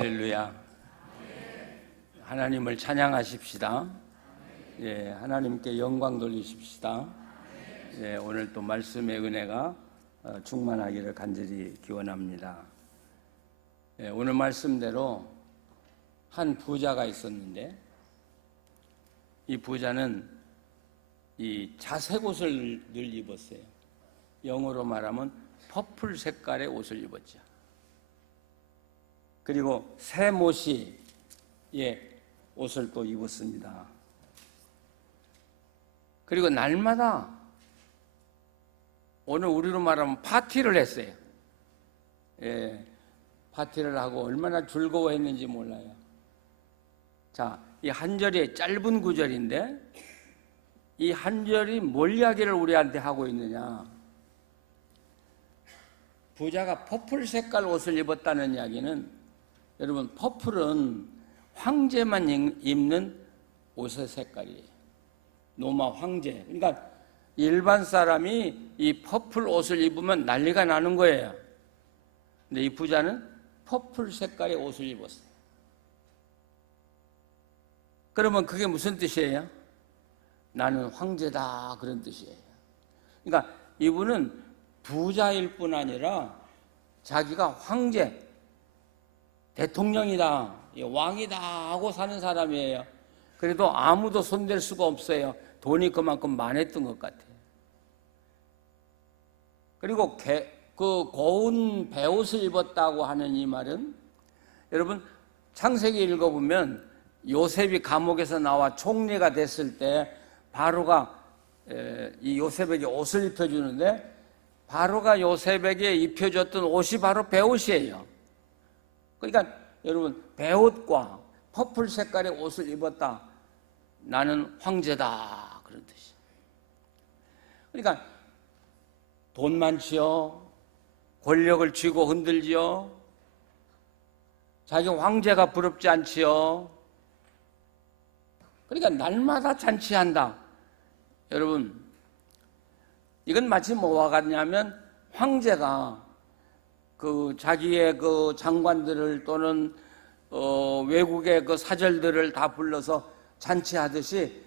할렐루야. 하나님을 찬양하십시다. 예, 하나님께 영광 돌리십시다. 예, 오늘 또 말씀의 은혜가 충만하기를 간절히 기원합니다. 예, 오늘 말씀대로 한 부자가 있었는데 이 부자는 이 자색 옷을 늘 입었어요. 영어로 말하면 퍼플 색깔의 옷을 입었죠. 그리고 새모시의 옷을 또 입었습니다. 그리고 날마다 오늘 우리로 말하면 파티를 했어요. 예, 파티를 하고 얼마나 즐거워했는지 몰라요. 자, 이 한 절이 짧은 구절인데 이 한 절이 뭘 이야기를 우리한테 하고 있느냐? 부자가 퍼플 색깔 옷을 입었다는 이야기는, 여러분, 퍼플은 황제만 입는 옷의 색깔이에요. 노마 황제. 그러니까 일반 사람이 이 퍼플 옷을 입으면 난리가 나는 거예요. 근데 이 부자는 퍼플 색깔의 옷을 입었어요. 그러면 그게 무슨 뜻이에요? 나는 황제다, 그런 뜻이에요. 그러니까 이분은 부자일 뿐 아니라 자기가 황제, 대통령이다, 왕이다 하고 사는 사람이에요. 그래도 아무도 손댈 수가 없어요. 돈이 그만큼 많았던 것 같아요. 그리고 그 고운 베옷을 입었다고 하는 이 말은, 여러분, 창세기 읽어보면 요셉이 감옥에서 나와 총리가 됐을 때 바로가 이 요셉에게 옷을 입혀주는데, 바로가 요셉에게 입혀줬던 옷이 바로 베옷이에요. 그러니까 여러분, 베옷과 퍼플 색깔의 옷을 입었다, 나는 황제다, 그런 뜻이에요. 그러니까 돈 많지요, 권력을 쥐고 흔들지요, 자기 황제가 부럽지 않지요. 그러니까 날마다 잔치한다. 여러분, 이건 마치 뭐와 같냐면 황제가 그 자기의 그 장관들을 또는 외국의 그 사절들을 다 불러서 잔치하듯이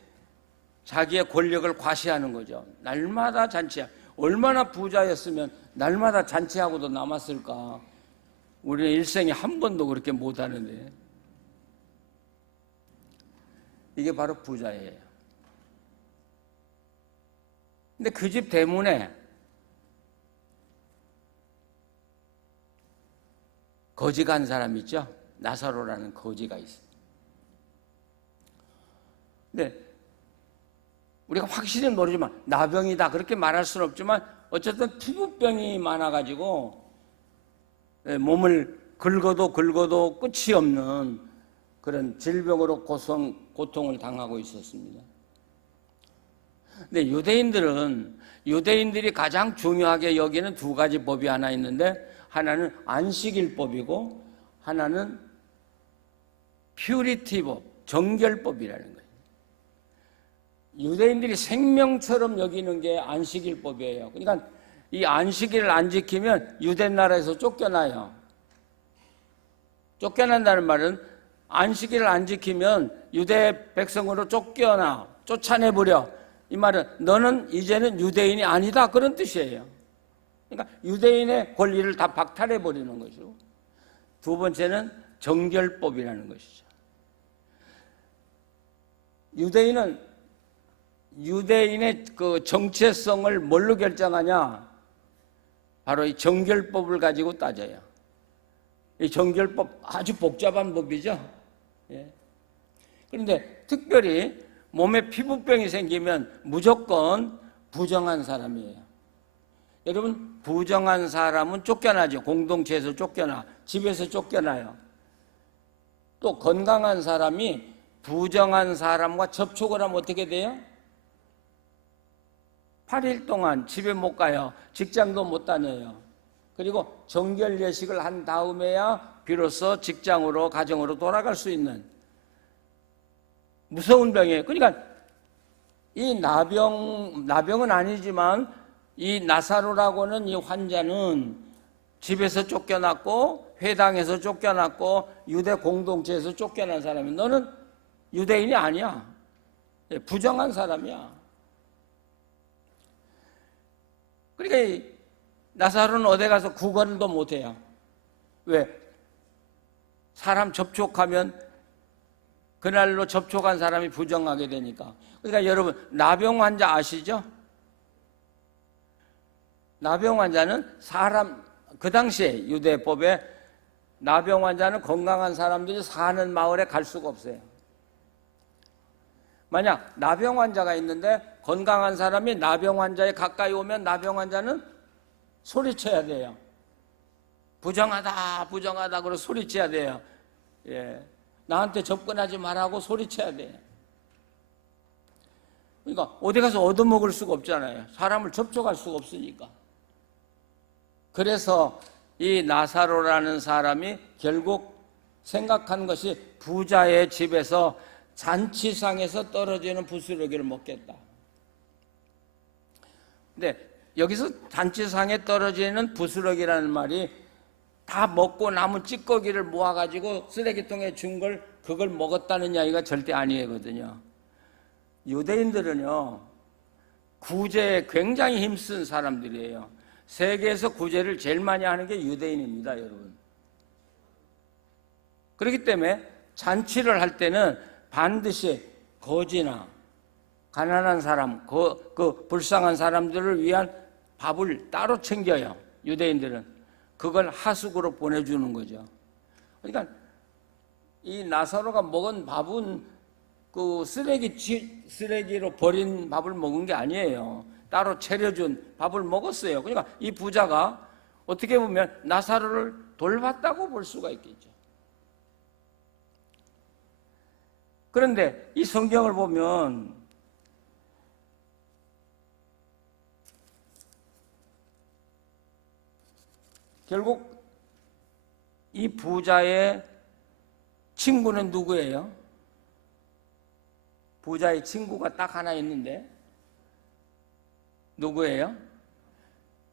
자기의 권력을 과시하는 거죠. 날마다 잔치야. 얼마나 부자였으면 날마다 잔치하고도 남았을까? 우리는 일생에 한 번도 그렇게 못하는데. 이게 바로 부자예요. 근데 그 집 대문에 거지가 한 사람 있죠? 나사로라는 거지가 있어요. 근데 우리가 확실히 모르지만 나병이다 그렇게 말할 수는 없지만 어쨌든 피부병이 많아가지고 몸을 긁어도 끝이 없는 그런 질병으로 고통을 당하고 있었습니다. 근데 유대인들이 가장 중요하게 여기는 두 가지 법이 하나 있는데, 하나는 안식일법이고 하나는 퓨리티법, 정결법이라는 거예요. 유대인들이 생명처럼 여기는 게 안식일법이에요. 그러니까 이 안식일을 안 지키면 유대 나라에서 쫓겨나요. 쫓겨난다는 말은 안식일을 안 지키면 유대 백성으로 쫓아내버려. 이 말은 너는 이제는 유대인이 아니다, 그런 뜻이에요. 그러니까 유대인의 권리를 다 박탈해버리는 것이고, 두 번째는 정결법이라는 것이죠. 유대인의 그 정체성을 뭘로 결정하냐? 바로 이 정결법을 가지고 따져요. 이 정결법 아주 복잡한 법이죠. 예. 그런데 특별히 몸에 피부병이 생기면 무조건 부정한 사람이에요. 여러분, 부정한 사람은 쫓겨나죠. 공동체에서 쫓겨나, 집에서 쫓겨나요. 또 건강한 사람이 부정한 사람과 접촉을 하면 어떻게 돼요? 8일 동안 집에 못 가요. 직장도 못 다녀요. 그리고 정결 예식을 한 다음에야 비로소 직장으로, 가정으로 돌아갈 수 있는 무서운 병이에요. 그러니까 이 나병은 아니지만 이 나사로라고는 이 환자는 집에서 쫓겨났고 회당에서 쫓겨났고 유대 공동체에서 쫓겨난 사람이 너는 유대인이 아니야. 부정한 사람이야. 그러니까 이 나사로는 어디 가서 구걸도 못해요. 왜? 사람 접촉하면 그날로 접촉한 사람이 부정하게 되니까. 그러니까 여러분 나병 환자 아시죠? 나병 환자는 사람, 그 당시에 유대법에 나병 환자는 건강한 사람들이 사는 마을에 갈 수가 없어요. 만약 나병 환자가 있는데 건강한 사람이 나병 환자에 가까이 오면 나병 환자는 소리쳐야 돼요. 부정하다, 부정하다 그러고 소리쳐야 돼요. 예. 나한테 접근하지 말라고 소리쳐야 돼요. 그러니까 어디 가서 얻어먹을 수가 없잖아요. 사람을 접촉할 수가 없으니까. 그래서 이 나사로라는 사람이 결국 생각한 것이 부자의 집에서 잔치상에서 떨어지는 부스러기를 먹겠다. 근데 여기서 잔치상에 떨어지는 부스러기라는 말이 다 먹고 남은 찌꺼기를 모아가지고 쓰레기통에 준 걸 그걸 먹었다는 이야기가 절대 아니거든요. 유대인들은요 구제에 굉장히 힘쓴 사람들이에요. 세계에서 구제를 제일 많이 하는 게 유대인입니다, 여러분. 그렇기 때문에 잔치를 할 때는 반드시 거지나 가난한 사람, 그 불쌍한 사람들을 위한 밥을 따로 챙겨요. 유대인들은 그걸 하숙으로 보내주는 거죠. 그러니까 이 나사로가 먹은 밥은 그 쓰레기로 버린 밥을 먹은 게 아니에요. 따로 차려준 밥을 먹었어요. 그러니까 이 부자가 어떻게 보면 나사로를 돌봤다고 볼 수가 있겠죠. 그런데 이 성경을 보면 결국 이 부자의 친구는 누구예요? 부자의 친구가 딱 하나 있는데 누구예요?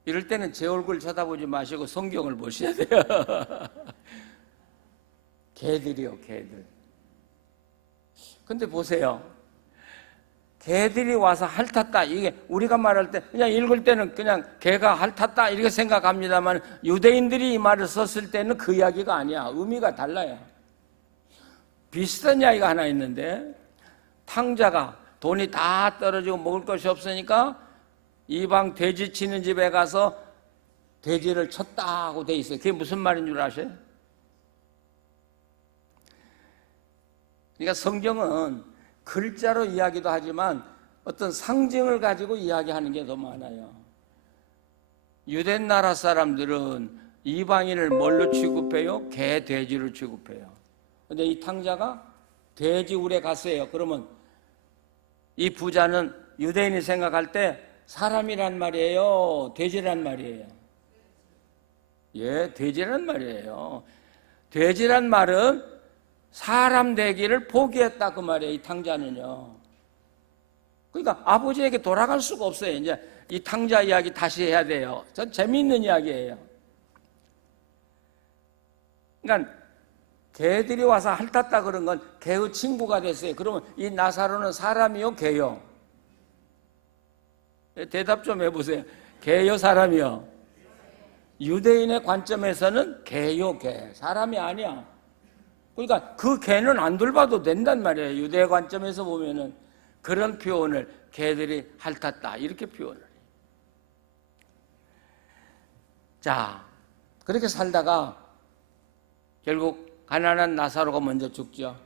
이럴 때는 제 얼굴 쳐다보지 마시고 성경을 보셔야 돼요. 개들이요, 개들. 근데 보세요. 개들이 와서 핥았다. 이게 우리가 말할 때 그냥 읽을 때는 그냥 개가 핥았다 이렇게 생각합니다만 유대인들이 이 말을 썼을 때는 그 이야기가 아니야. 의미가 달라요. 비슷한 이야기가 하나 있는데 탕자가 돈이 다 떨어지고 먹을 것이 없으니까 이방 돼지 치는 집에 가서 돼지를 쳤다고 돼 있어요. 그게 무슨 말인 줄 아세요? 그러니까 성경은 글자로 이야기도 하지만 어떤 상징을 가지고 이야기하는 게 더 많아요. 유대 나라 사람들은 이방인을 뭘로 취급해요? 개, 돼지를 취급해요. 근데 이 탕자가 돼지 울에 갔어요. 그러면 이 부자는 유대인이 생각할 때 사람이란 말이에요? 돼지란 말이에요? 예, 돼지란 말이에요. 돼지란 말은 사람 되기를 포기했다 그 말이에요. 이 탕자는요. 그러니까 아버지에게 돌아갈 수가 없어요. 이제 이 탕자 이야기 다시 해야 돼요. 전 재미있는 이야기예요. 그러니까 개들이 와서 핥았다 그런 건 개의 친구가 됐어요. 그러면 이 나사로는 사람이요, 개요? 대답 좀 해보세요. 개요, 사람이요? 유대인의 관점에서는 개요, 개. 사람이 아니야. 그러니까 그 개는 안 돌봐도 된단 말이에요. 유대 관점에서 보면은 그런 표현을 개들이 핥았다 이렇게 표현을 해요. 자, 그렇게 살다가 결국 가난한 나사로가 먼저 죽죠.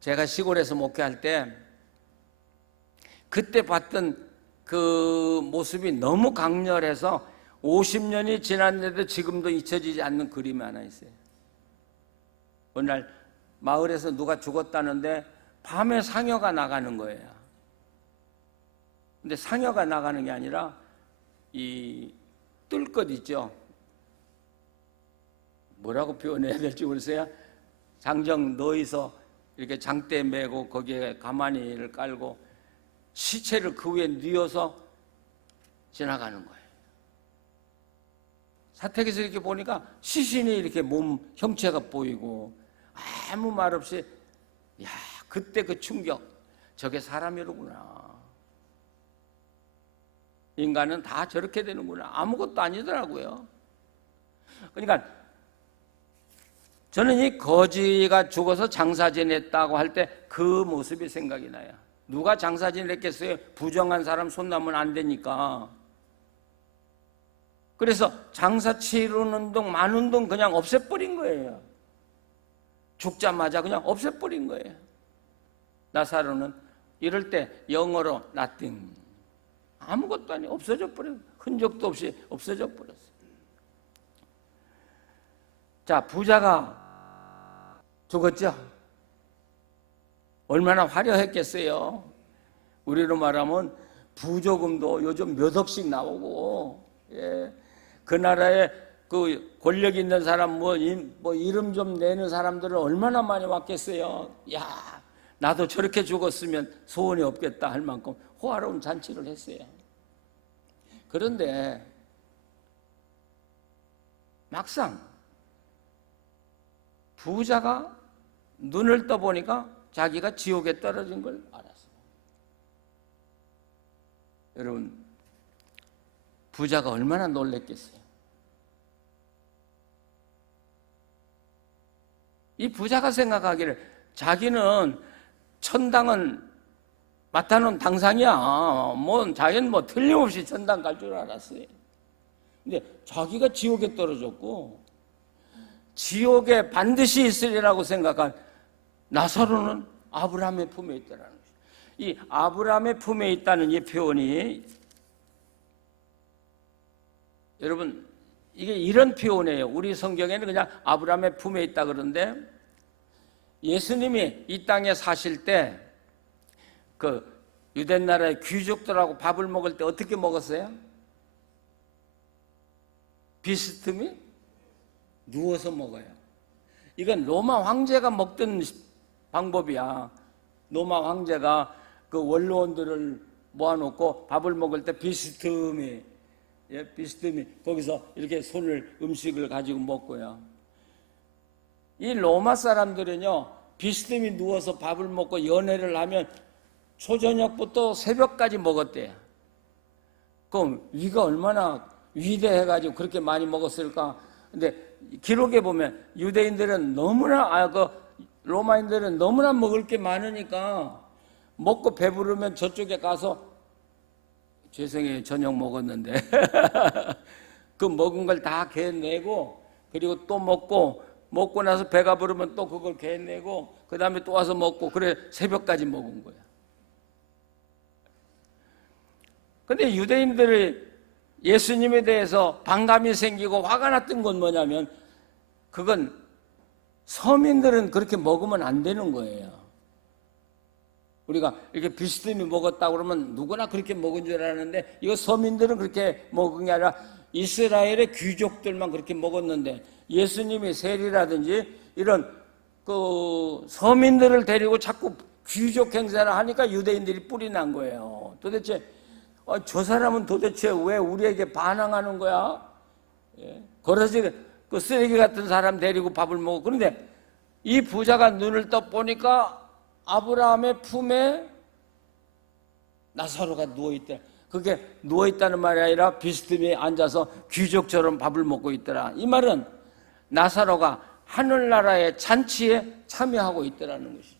제가 시골에서 목회할 때 그때 봤던 그 모습이 너무 강렬해서 50년이 지났는데도 지금도 잊혀지지 않는 그림이 하나 있어요. 어느 날 마을에서 누가 죽었다는데 밤에 상여가 나가는 거예요. 근데 상여가 나가는 게 아니라 이 뜰것 있죠. 뭐라고 표현해야 될지 모르겠어요. 장정 너이서 이렇게 장대 메고 거기에 가마니를 깔고 시체를 그 위에 뉘어서 지나가는 거예요. 사택에서 이렇게 보니까 시신이 이렇게 몸 형체가 보이고 아무 말 없이, 야, 그때 그 충격, 저게 사람이로구나. 인간은 다 저렇게 되는구나. 아무것도 아니더라고요. 그러니까 저는 이 거지가 죽어서 장사 지냈다고 할 때 그 모습이 생각이 나요. 누가 장사 지냈겠어요? 부정한 사람 손 나면 안 되니까. 그래서 장사 치르는 동 마는 동 그냥 없애버린 거예요. 죽자마자 그냥 없애버린 거예요. 나사로는 이럴 때 영어로 nothing, 아무것도 아니에요. 없어져 버려요. 흔적도 없이 없어져 버렸어요. 자, 부자가 죽었죠? 얼마나 화려했겠어요. 우리로 말하면 부조금도 요즘 몇 억씩 나오고, 예. 그 나라에 그 권력 있는 사람 뭐 이름 좀 내는 사람들은 얼마나 많이 왔겠어요. 야, 나도 저렇게 죽었으면 소원이 없겠다 할 만큼 호화로운 잔치를 했어요. 그런데 막상 부자가 눈을 떠보니까 자기가 지옥에 떨어진 걸 알았어요. 여러분, 부자가 얼마나 놀랬겠어요. 이 부자가 생각하기를 자기는 천당은 맡아놓은 당상이야. 뭐 자기는 뭐 틀림없이 천당 갈 줄 알았어요. 근데 자기가 지옥에 떨어졌고 지옥에 반드시 있으리라고 생각한 나사로는 아브라함의 품에 있다라는 것이죠. 이 아브라함의 품에 있다는 이 표현이, 여러분, 이게 이런 표현이에요. 우리 성경에는 그냥 아브라함의 품에 있다 그러는데, 예수님이 이 땅에 사실 때 그 유대 나라의 귀족들하고 밥을 먹을 때 어떻게 먹었어요? 비스듬히 누워서 먹어요. 이건 로마 황제가 먹던 방법이야. 로마 황제가 그 원로원들을 모아놓고 밥을 먹을 때 비스듬히, 예, 비스듬히 거기서 이렇게 손을 음식을 가지고 먹고요. 이 로마 사람들은요, 비스듬히 누워서 밥을 먹고 연회를 하면 초저녁부터 새벽까지 먹었대요. 그럼 위가 얼마나 위대해가지고 그렇게 많이 먹었을까? 근데 기록에 보면 유대인들은 너무나, 로마인들은 너무나 먹을 게 많으니까 먹고 배부르면 저쪽에 가서, 죄송해요, 저녁 먹었는데 그 먹은 걸 다 개내고, 그리고 또 먹고 나서 배가 부르면 또 그걸 개내고, 그 다음에 또 와서 먹고, 그래 새벽까지 먹은 거야. 근데 유대인들이 예수님에 대해서 반감이 생기고 화가 났던 건 뭐냐면, 그건 서민들은 그렇게 먹으면 안 되는 거예요. 우리가 이렇게 비스듬히 먹었다고 그러면 누구나 그렇게 먹은 줄 알았는데, 이거 서민들은 그렇게 먹은 게 아니라 이스라엘의 귀족들만 그렇게 먹었는데, 예수님이 세리라든지 이런 그 서민들을 데리고 자꾸 귀족 행사를 하니까 유대인들이 뿔이 난 거예요. 도대체 저 사람은 도대체 왜 우리에게 반항하는 거야? 예? 거러지 그 쓰레기 같은 사람 데리고 밥을 먹어. 그런데 이 부자가 눈을 떠 보니까 아브라함의 품에 나사로가 누워있더라. 그게 누워있다는 말이 아니라 비스듬히 앉아서 귀족처럼 밥을 먹고 있더라. 이 말은 나사로가 하늘나라의 잔치에 참여하고 있더라는 것이죠.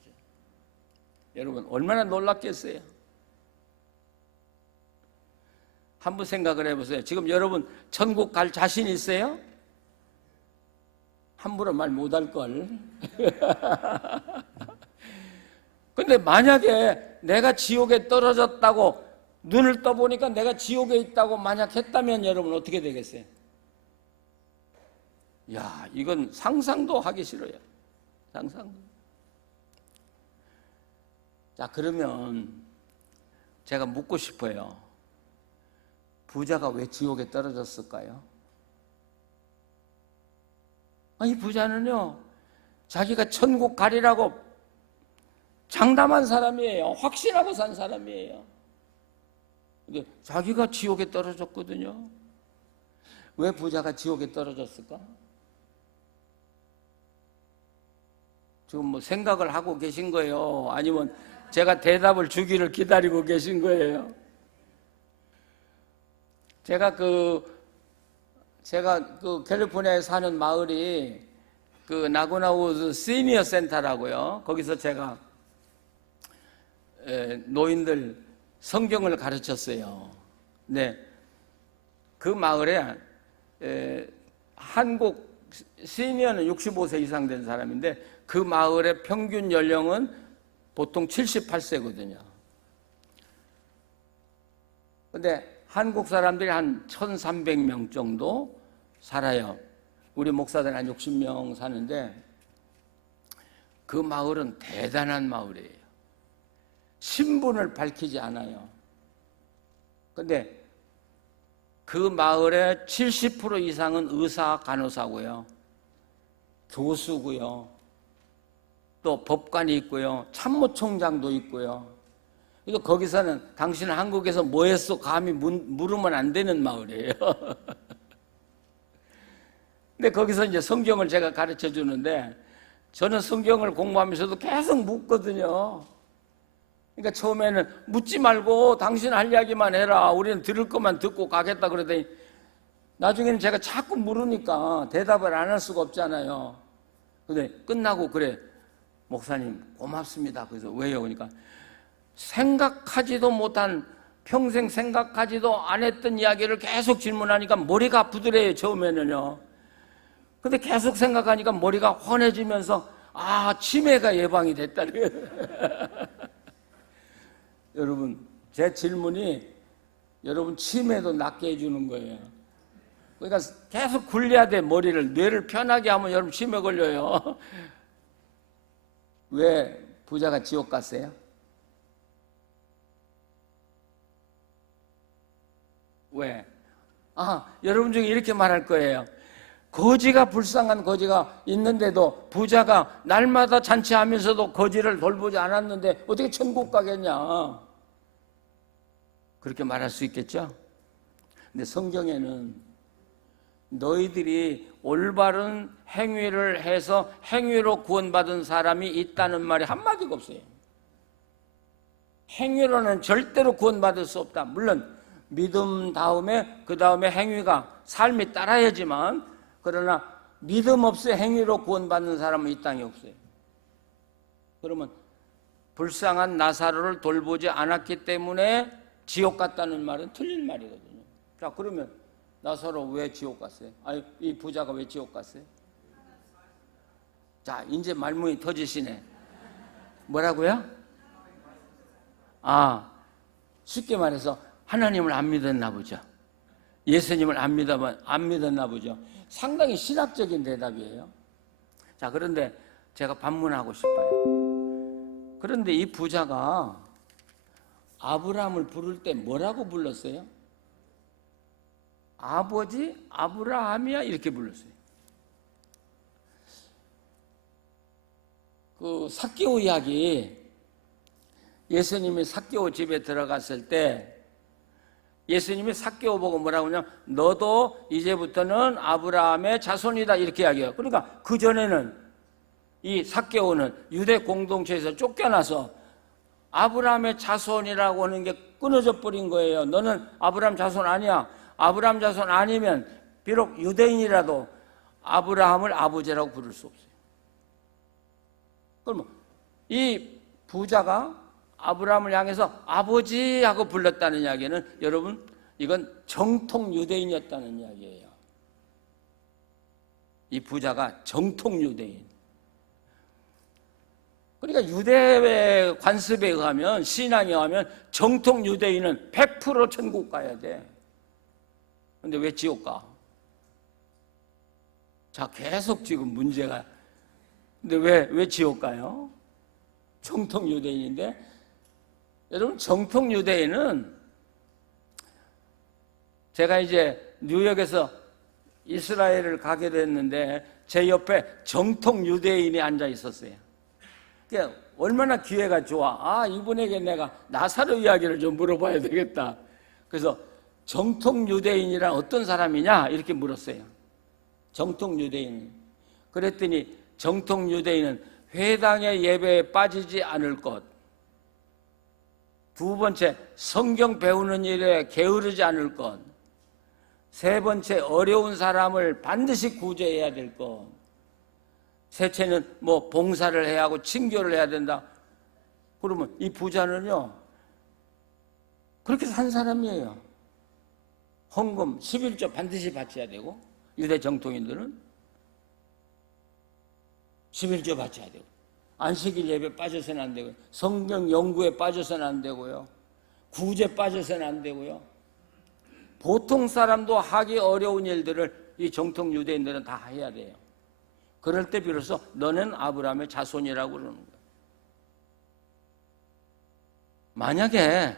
여러분, 얼마나 놀랍겠어요? 한번 생각을 해보세요. 지금 여러분 천국 갈 자신 있어요? 함부로 말 못할걸. 근데 만약에 내가 지옥에 떨어졌다고, 눈을 떠보니까 내가 지옥에 있다고 만약 했다면 여러분 어떻게 되겠어요? 야, 이건 상상도 하기 싫어요. 상상도. 자, 그러면 제가 묻고 싶어요. 부자가 왜 지옥에 떨어졌을까요? 이 부자는요, 자기가 천국 가리라고 장담한 사람이에요. 확신하고 산 사람이에요. 근데 자기가 지옥에 떨어졌거든요. 왜 부자가 지옥에 떨어졌을까? 지금 뭐 생각을 하고 계신 거예요? 아니면 제가 대답을 주기를 기다리고 계신 거예요? 제가 그 캘리포니아에 사는 마을이 그 나고나우즈 시니어 센터라고요. 거기서 제가 노인들 성경을 가르쳤어요. 네, 그 마을에 한국 시니어는 65세 이상 된 사람인데 그 마을의 평균 연령은 보통 78세거든요. 근데 한국 사람들이 한 1,300명 정도 살아요. 우리 목사들 한 60명 사는데 그 마을은 대단한 마을이에요. 신분을 밝히지 않아요. 근데 그 마을의 70% 이상은 의사, 간호사고요. 교수고요. 또 법관이 있고요. 참모총장도 있고요. 그러니까 거기서는 당신은 한국에서 뭐 했어? 감히 물으면 안 되는 마을이에요. 근데 거기서 이제 성경을 제가 가르쳐 주는데 저는 성경을 공부하면서도 계속 묻거든요. 그러니까 처음에는 묻지 말고 당신 할 이야기만 해라. 우리는 들을 것만 듣고 가겠다 그러더니 나중에는 제가 자꾸 물으니까 대답을 안 할 수가 없잖아요. 근데 끝나고 그래. 목사님 고맙습니다. 그래서 왜요? 그러니까 생각하지도 못한 평생 생각하지도 안 했던 이야기를 계속 질문하니까 머리가 아프더래요. 처음에는요. 근데 계속 생각하니까 머리가 환해지면서 치매가 예방이 됐다는 거예요. 여러분 제 질문이 여러분 치매도 낫게 해주는 거예요. 그러니까 계속 굴려야 돼. 머리를 뇌를 편하게 하면 여러분 치매 걸려요. 왜 부자가 지옥 갔어요? 왜? 여러분 중에 이렇게 말할 거예요. 거지가 불쌍한 거지가 있는데도 부자가 날마다 잔치하면서도 거지를 돌보지 않았는데 어떻게 천국 가겠냐? 그렇게 말할 수 있겠죠? 근데 성경에는 너희들이 올바른 행위를 해서 행위로 구원받은 사람이 있다는 말이 한마디가 없어요. 행위로는 절대로 구원받을 수 없다. 물론 믿음 다음에 그 다음에 행위가 삶이 따라야지만 그러나 믿음 없이 행위로 구원받는 사람은 이 땅에 없어요. 그러면 불쌍한 나사로를 돌보지 않았기 때문에 지옥 갔다는 말은 틀린 말이거든요. 자, 그러면 나사로 왜 지옥 갔어요? 이 부자가 왜 지옥 갔어요? 자, 이제 말문이 터지시네. 뭐라고요? 쉽게 말해서 하나님을 안 믿었나 보죠. 예수님을 안 믿었나 보죠. 상당히 신학적인 대답이에요. 자, 그런데 제가 반문하고 싶어요. 그런데 이 부자가 아브라함을 부를 때 뭐라고 불렀어요? 아버지 아브라함이야 이렇게 불렀어요. 그 삭개오 이야기, 예수님이 삭개오 집에 들어갔을 때 예수님이 삭개오 보고 뭐라고 하냐면 너도 이제부터는 아브라함의 자손이다 이렇게 이야기해요. 그러니까 그전에는 이 삭개오는 유대 공동체에서 쫓겨나서 아브라함의 자손이라고 하는 게 끊어져 버린 거예요. 너는 아브라함 자손 아니야. 아브라함 자손 아니면 비록 유대인이라도 아브라함을 아버지라고 부를 수 없어요. 그럼 이 부자가 아브라함을 향해서 아버지하고 불렀다는 이야기는 여러분 이건 정통 유대인이었다는 이야기예요. 이 부자가 정통 유대인. 그러니까 유대 관습에 의하면 신앙에 의하면 정통 유대인은 100% 천국 가야 돼. 근데 왜 지옥 가? 자, 계속 지금 문제가. 근데 왜 지옥 가요? 정통 유대인인데 여러분 정통 유대인은 제가 이제 뉴욕에서 이스라엘을 가게 됐는데 제 옆에 정통 유대인이 앉아 있었어요. 그러니까 얼마나 기회가 좋아. 이분에게 내가 나사로 이야기를 좀 물어봐야 되겠다. 그래서 정통 유대인이란 어떤 사람이냐 이렇게 물었어요. 정통 유대인. 그랬더니 정통 유대인은 회당의 예배에 빠지지 않을 것. 두 번째, 성경 배우는 일에 게으르지 않을 것. 세 번째, 어려운 사람을 반드시 구제해야 될 것. 셋째는 뭐 봉사를 해야 하고 친교를 해야 된다. 그러면 이 부자는요, 그렇게 산 사람이에요. 헌금 11조 반드시 바쳐야 되고, 유대 정통인들은 11조 바쳐야 되고, 안식일 예배 빠져서는 안 되고요, 성경 연구에 빠져서는 안 되고요, 구제 빠져서는 안 되고요. 보통 사람도 하기 어려운 일들을 이 정통 유대인들은 다 해야 돼요. 그럴 때 비로소 너는 아브라함의 자손이라고 그러는 거예요. 만약에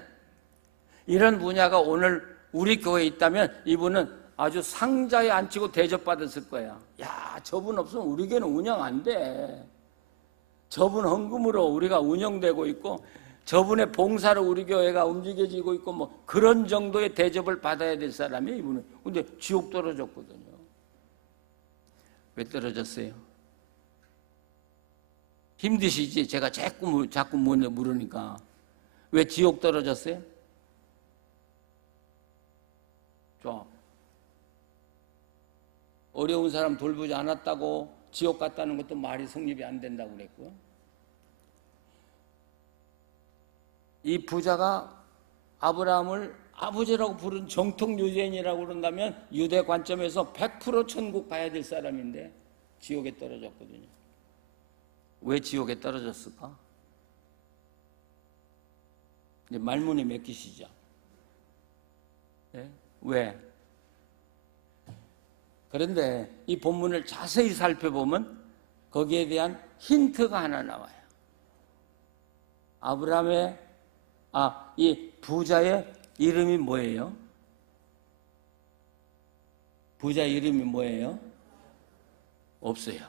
이런 분야가 오늘 우리 교회에 있다면 이분은 아주 상자에 앉히고 대접받았을 거야. 야, 저분 없으면 우리 교회는 운영 안 돼. 저분 헌금으로 우리가 운영되고 있고 저분의 봉사로 우리 교회가 움직여지고 있고 뭐 그런 정도의 대접을 받아야 될 사람이 이분은. 근데 지옥 떨어졌거든요. 왜 떨어졌어요? 힘드시지? 제가 자꾸 물으니까. 왜 지옥 떨어졌어요? 어려운 사람 돌보지 않았다고 지옥 갔다는 것도 말이 성립이 안 된다고 그랬고, 이 부자가 아브라함을 아버지라고 부른 정통 유대인이라고 그런다면 유대 관점에서 100% 천국 가야 될 사람인데 지옥에 떨어졌거든요. 왜 지옥에 떨어졌을까? 이제 말문이 맺히시죠. 네? 왜? 그런데 이 본문을 자세히 살펴보면 거기에 대한 힌트가 하나 나와요. 이 부자의 이름이 뭐예요? 부자 이름이 뭐예요? 없어요.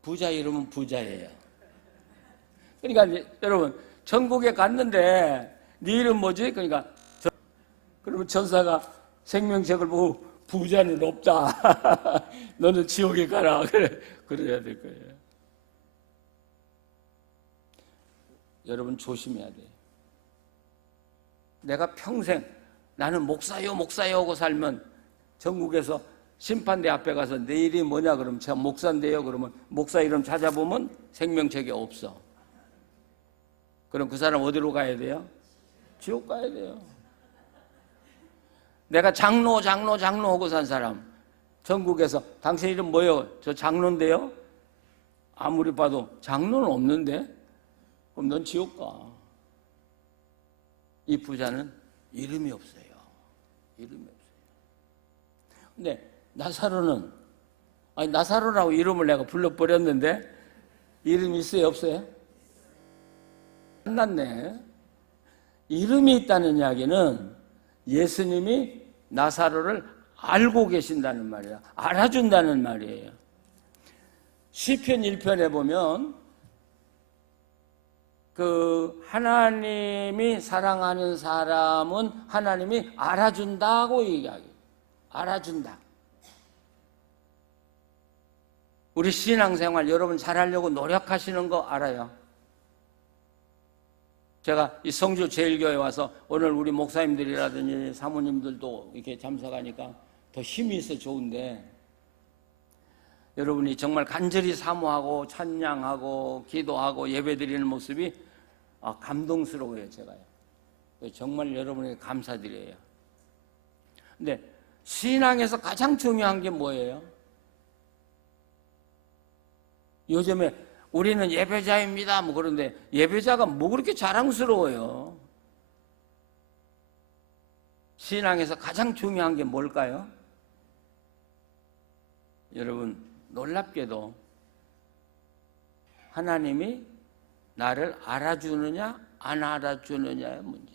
부자 이름은 부자예요. 그러니까 여러분, 천국에 갔는데 네 이름 뭐지? 그러니까 그러면 천사가 생명책을 보고 부자는 없다. 너는 지옥에 가라. 그래야 될 거예요. 여러분 조심해야 돼요. 내가 평생 나는 목사요 하고 살면 전국에서 심판대 앞에 가서 내 이름이 뭐냐 그러면 제가 목사인데요 그러면 목사 이름 찾아보면 생명책이 없어. 그럼 그 사람 어디로 가야 돼요? 지옥 가야 돼요. 내가 장로 하고 산 사람 전국에서 당신 이름 뭐예요? 저 장로인데요? 아무리 봐도 장로는 없는데? 그럼 넌 지옥 가. 이 부자는 이름이 없어요. 이름이 없어요. 근데 나사로라고 이름을 내가 불러버렸는데 이름이 있어요? 없어요? 끝났네. 이름이 있다는 이야기는 예수님이 나사로를 알고 계신다는 말이야. 알아준다는 말이에요. 시편 1편에 보면 하나님이 사랑하는 사람은 하나님이 알아준다고 이야기해요. 알아준다. 우리 신앙생활 여러분 잘하려고 노력하시는 거 알아요. 제가 이 성주 제일교회 와서 오늘 우리 목사님들이라든지 사모님들도 이렇게 참석하니까 더 힘이 있어 좋은데, 여러분이 정말 간절히 사모하고 찬양하고 기도하고 예배드리는 모습이 감동스러워요. 제가요. 정말 여러분에게 감사드려요. 근데 신앙에서 가장 중요한 게 뭐예요? 요즘에 우리는 예배자입니다 뭐 그런데 예배자가 뭐 그렇게 자랑스러워요? 신앙에서 가장 중요한 게 뭘까요? 여러분 놀랍게도 하나님이 나를 알아주느냐 안 알아주느냐의 문제.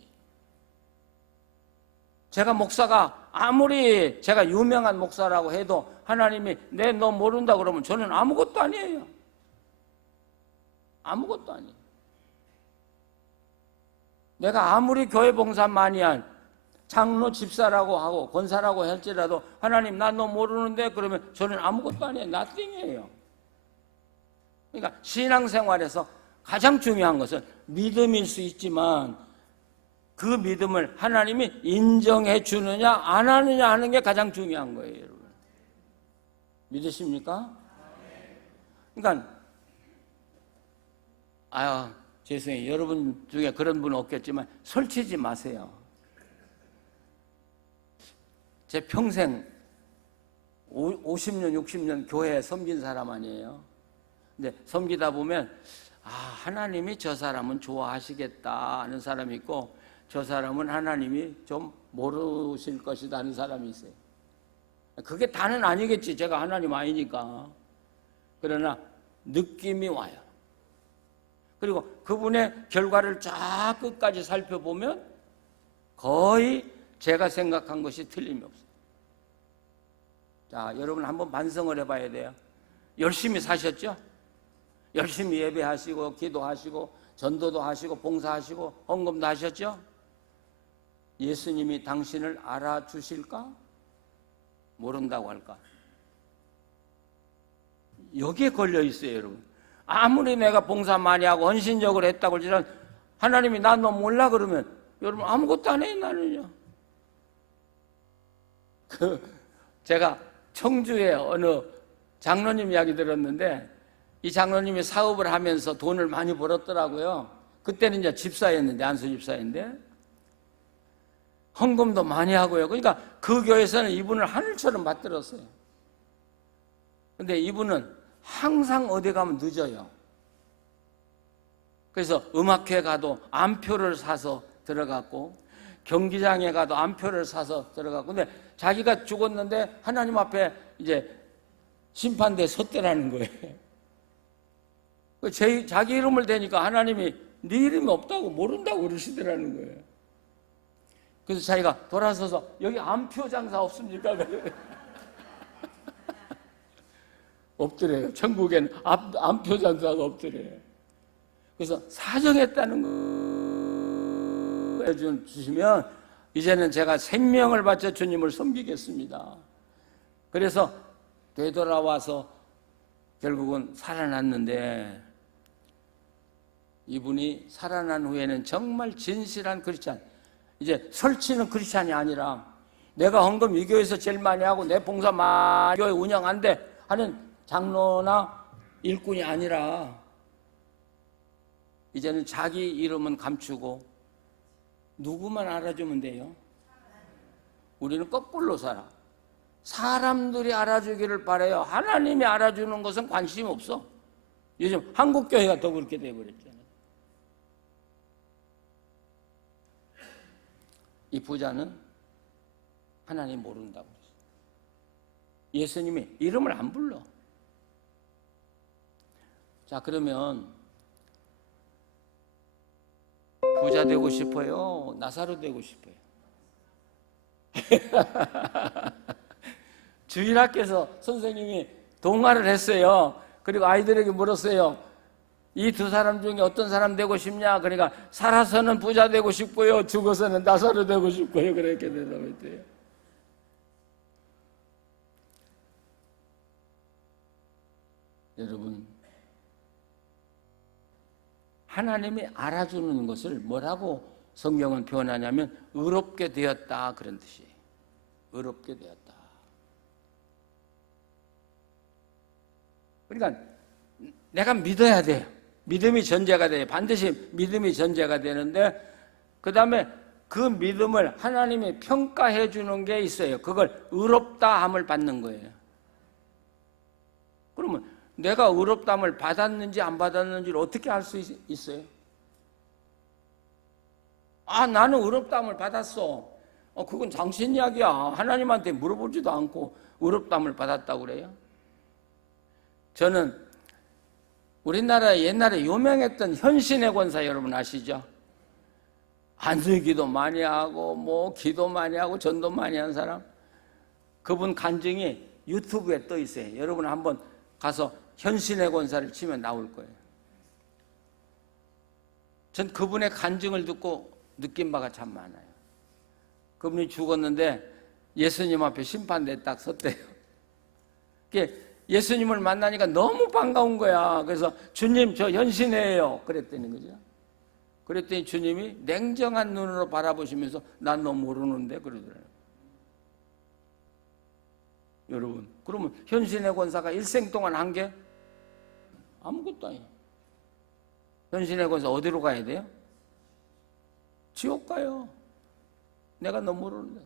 제가 목사가 아무리 제가 유명한 목사라고 해도 하나님이 너 모른다 그러면 저는 아무것도 아니에요. 아무것도 아니에요. 내가 아무리 교회 봉사 많이 한 장로 집사라고 하고 권사라고 할지라도 하나님 나 너 모르는데 그러면 저는 아무것도 아니에요. nothing이에요. 그러니까 신앙생활에서 가장 중요한 것은 믿음일 수 있지만 그 믿음을 하나님이 인정해 주느냐 안 하느냐 하는 게 가장 중요한 거예요, 여러분. 믿으십니까? 그러니까 죄송해요. 여러분 중에 그런 분은 없겠지만 설치지 마세요. 제 평생 50년, 60년 교회에 섬긴 사람 아니에요. 근데 섬기다 보면 하나님이 저 사람은 좋아하시겠다 하는 사람이 있고 저 사람은 하나님이 좀 모르실 것이다 하는 사람이 있어요. 그게 다는 아니겠지. 제가 하나님 아니니까. 그러나 느낌이 와요. 그리고 그분의 결과를 쫙 끝까지 살펴보면 거의 제가 생각한 것이 틀림이 없어요. 자, 여러분 한번 반성을 해봐야 돼요. 열심히 사셨죠? 열심히 예배하시고 기도하시고 전도도 하시고 봉사하시고 헌금도 하셨죠? 예수님이 당신을 알아주실까? 모른다고 할까? 여기에 걸려 있어요, 여러분. 아무리 내가 봉사 많이 하고 헌신적으로 했다고 할지라도 하나님이 나 너 몰라 그러면 여러분 아무것도 안 해요, 나는요. 제가 청주에 어느 장로님 이야기 들었는데 이 장로님이 사업을 하면서 돈을 많이 벌었더라고요. 그때는 이제 집사였는데, 안수 집사인데 헌금도 많이 하고요. 그러니까 그 교회에서는 이분을 하늘처럼 받들었어요. 근데 이분은 항상 어디 가면 늦어요. 그래서 음악회 가도 암표를 사서 들어갔고 경기장에 가도 암표를 사서 들어갔고 근데 자기가 죽었는데 하나님 앞에 이제 심판대에 섰더라는 거예요. 자기 이름을 대니까 하나님이 네 이름이 없다고 모른다고 그러시더라는 거예요. 그래서 자기가 돌아서서 여기 암표 장사 없습니까? 없더래요. 천국에는 암표 장사가 없더래요. 그래서 사정했다는 거 해주시면 이제는 제가 생명을 바쳐 주님을 섬기겠습니다. 그래서 되돌아와서 결국은 살아났는데 이분이 살아난 후에는 정말 진실한 크리스찬, 이제 설치는 크리스찬이 아니라 내가 헌금 이 교회에서 제일 많이 하고 내 봉사 많이 교회 운영한대 하는 장로나 일꾼이 아니라 이제는 자기 이름은 감추고 누구만 알아주면 돼요? 우리는 거꾸로 살아. 사람들이 알아주기를 바라요. 하나님이 알아주는 것은 관심 없어. 요즘 한국교회가 더 그렇게 돼버렸잖아요. 이 부자는 하나님 모른다고 그랬어요. 예수님이 이름을 안 불러. 자, 그러면 부자 되고 싶어요? 나사로 되고 싶어요? 주일학교에서 선생님이 동화를 했어요. 그리고 아이들에게 물었어요. 이 두 사람 중에 어떤 사람 되고 싶냐? 그러니까 살아서는 부자 되고 싶고요. 죽어서는 나사로 되고 싶고요. 그렇게 대답했대요. 여러분, 하나님이 알아주는 것을 뭐라고 성경은 표현하냐면 의롭게 되었다 그런 뜻이에요. 의롭게 되었다. 그러니까 내가 믿어야 돼요. 믿음이 전제가 돼요. 반드시 믿음이 전제가 되는데 그 다음에 그 믿음을 하나님이 평가해 주는 게 있어요. 그걸 의롭다함을 받는 거예요. 그러면 내가 의롭다함을 받았는지 안 받았는지를 어떻게 알 수 있어요? 나는 의롭다함을 받았어. 그건 당신 이야기야. 하나님한테 물어보지도 않고 의롭다함을 받았다고 그래요? 저는 우리나라에 옛날에 유명했던 현신의 권사 여러분 아시죠? 안수기도 많이 하고 기도 많이 하고 전도 많이 한 사람, 그분 간증이 유튜브에 떠 있어요. 여러분 한번 가서 현신의 권사를 치면 나올 거예요. 전 그분의 간증을 듣고 느낀 바가 참 많아요. 그분이 죽었는데 예수님 앞에 심판대에 딱 섰대요. 예수님을 만나니까 너무 반가운 거야. 그래서 주님 저 현신해요 그랬다는 거죠. 그랬더니 주님이 냉정한 눈으로 바라보시면서 난 너 모르는데 그러더라고요. 여러분, 그러면 현신의 권사가 일생 동안 한 게 아무것도 아니에요. 현신의 권사 어디로 가야 돼요? 지옥 가요. 내가 너 모르는데.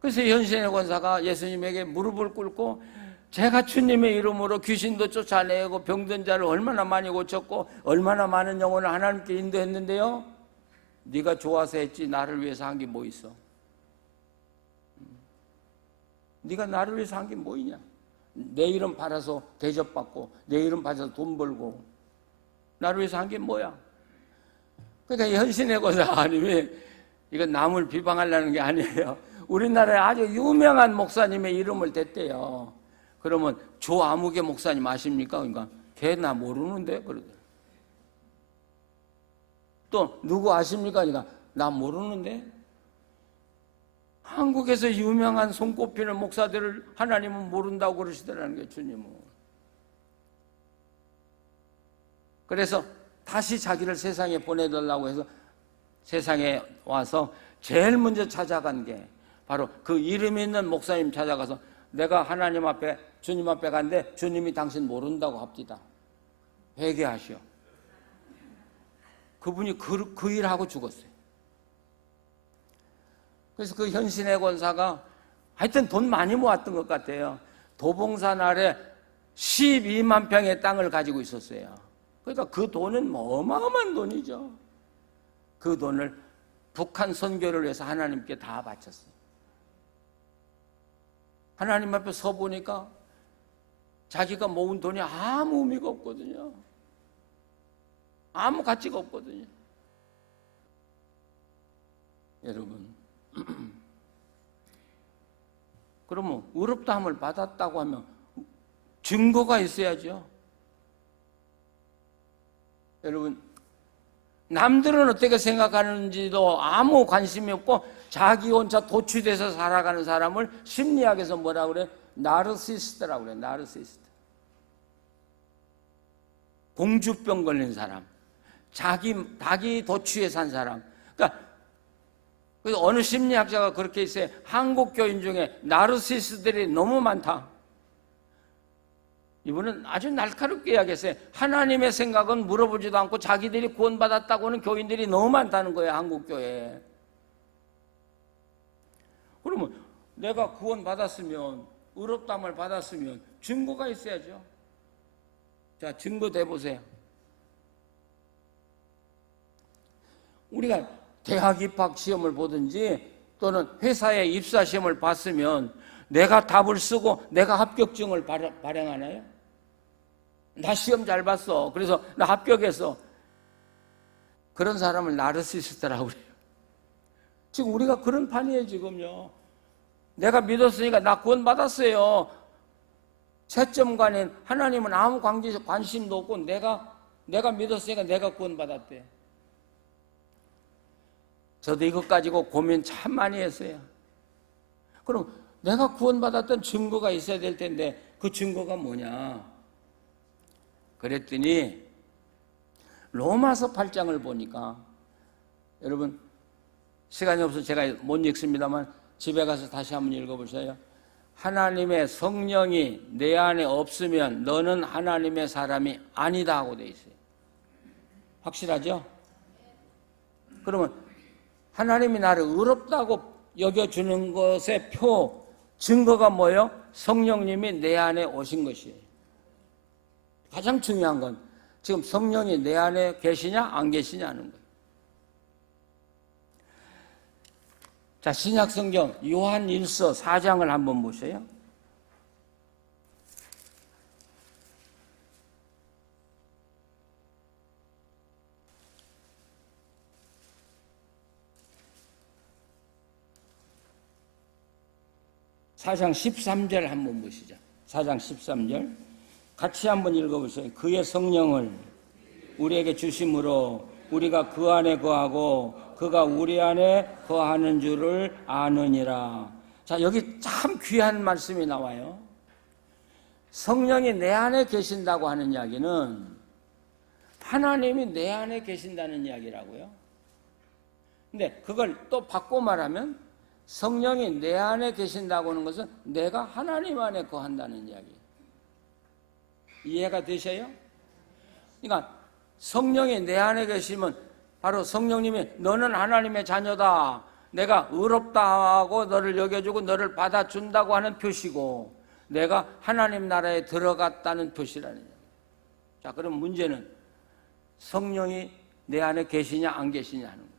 그래서 현신의 권사가 예수님에게 무릎을 꿇고 제가 주님의 이름으로 귀신도 쫓아내고 병든 자를 얼마나 많이 고쳤고 얼마나 많은 영혼을 하나님께 인도했는데요, 네가 좋아서 했지 나를 위해서 한 게 뭐 있어? 네가 나를 위해서 한 게 뭐 있냐? 내 이름 팔아서 대접받고 내 이름 팔아서 돈 벌고 나를 위해서 한 게 뭐야? 그러니까 현신의 권사님이 이건 남을 비방하려는 게 아니에요. 우리나라에 아주 유명한 목사님의 이름을 댔대요. 그러면 조아무개 목사님 아십니까? 그러니까 걔 나 모르는데 그러더라고요. 또 누구 아십니까? 그러니까 나 모르는데. 한국에서 유명한 손꼽히는 목사들을 하나님은 모른다고 그러시더라는 게 주님은. 그래서 다시 자기를 세상에 보내달라고 해서 세상에 와서 제일 먼저 찾아간 게 바로 그 이름 있는 목사님 찾아가서 내가 하나님 앞에 주님 앞에 갔는데 주님이 당신 모른다고 합디다. 회개하시오. 그분이 그 일하고 죽었어요. 그래서 그 현신의 권사가 하여튼 돈 많이 모았던 것 같아요. 도봉산 아래 12만 평의 땅을 가지고 있었어요. 그러니까 그 돈은 뭐 어마어마한 돈이죠. 그 돈을 북한 선교를 위해서 하나님께 다 바쳤어요. 하나님 앞에 서 보니까 자기가 모은 돈이 아무 의미가 없거든요. 아무 가치가 없거든요. 여러분, 그러면 의롭다함을 받았다고 하면 증거가 있어야죠. 여러분, 남들은 어떻게 생각하는지도 아무 관심이 없고 자기 혼자 도취돼서 살아가는 사람을 심리학에서 뭐라고 그래? 나르시스트라고 그래. 나르시스트. 공주병 걸린 사람, 자기 도취에 산 사람. 그러니까 어느 심리학자가 그렇게 있어요. 한국 교인 중에 나르시스트들이 너무 많다. 이분은 아주 날카롭게 이야기했어요. 하나님의 생각은 물어보지도 않고 자기들이 구원받았다고 하는 교인들이 너무 많다는 거예요, 한국 교회에. 그러면 내가 구원받았으면, 의롭다함을 받았으면 증거가 있어야죠. 자, 증거 대보세요. 우리가 대학 입학 시험을 보든지 또는 회사에 입사 시험을 봤으면 내가 답을 쓰고 내가 합격증을 발행하나요? 나 시험 잘 봤어. 그래서 나 합격했어. 그런 사람을 나르시스트라고 그래요. 지금 우리가 그런 판이에요, 지금요. 내가 믿었으니까 나 구원받았어요. 채점관인 하나님은 아무 관심도 없고 내가 믿었으니까 내가 구원받았대. 저도 이것 가지고 고민 참 많이 했어요. 그럼 내가 구원받았던 증거가 있어야 될 텐데 그 증거가 뭐냐? 그랬더니 로마서 8장을 보니까, 여러분 시간이 없어서 제가 못 읽습니다만 집에 가서 다시 한번 읽어보세요. 하나님의 성령이 내 안에 없으면 너는 하나님의 사람이 아니다 하고 돼 있어요. 확실하죠? 그러면 하나님이 나를 의롭다고 여겨주는 것의 증거가 뭐예요? 성령님이 내 안에 오신 것이에요. 가장 중요한 건 지금 성령이 내 안에 계시냐 안 계시냐는 거예요. 자, 신약성경 요한 1서 4장을 한번 보세요. 사장 13절 한번 보시죠. 4장 13절 같이 한번 읽어보세요. 그의 성령을 우리에게 주심으로 우리가 그 안에 거하고 그가 우리 안에 거하는 줄을 아느니라. 자, 여기 참 귀한 말씀이 나와요. 성령이 내 안에 계신다고 하는 이야기는 하나님이 내 안에 계신다는 이야기라고요. 근데 그걸 또 바꿔 말하면 성령이 내 안에 계신다고 하는 것은 내가 하나님 안에 거한다는 이야기. 이해가 되셔요? 그러니까 성령이 내 안에 계시면 바로 성령님이 너는 하나님의 자녀다, 내가 의롭다 하고 너를 여겨주고 너를 받아준다고 하는 표시고, 내가 하나님 나라에 들어갔다는 표시라는 거예요. 자, 그럼 문제는 성령이 내 안에 계시냐 안 계시냐 하는 거예요.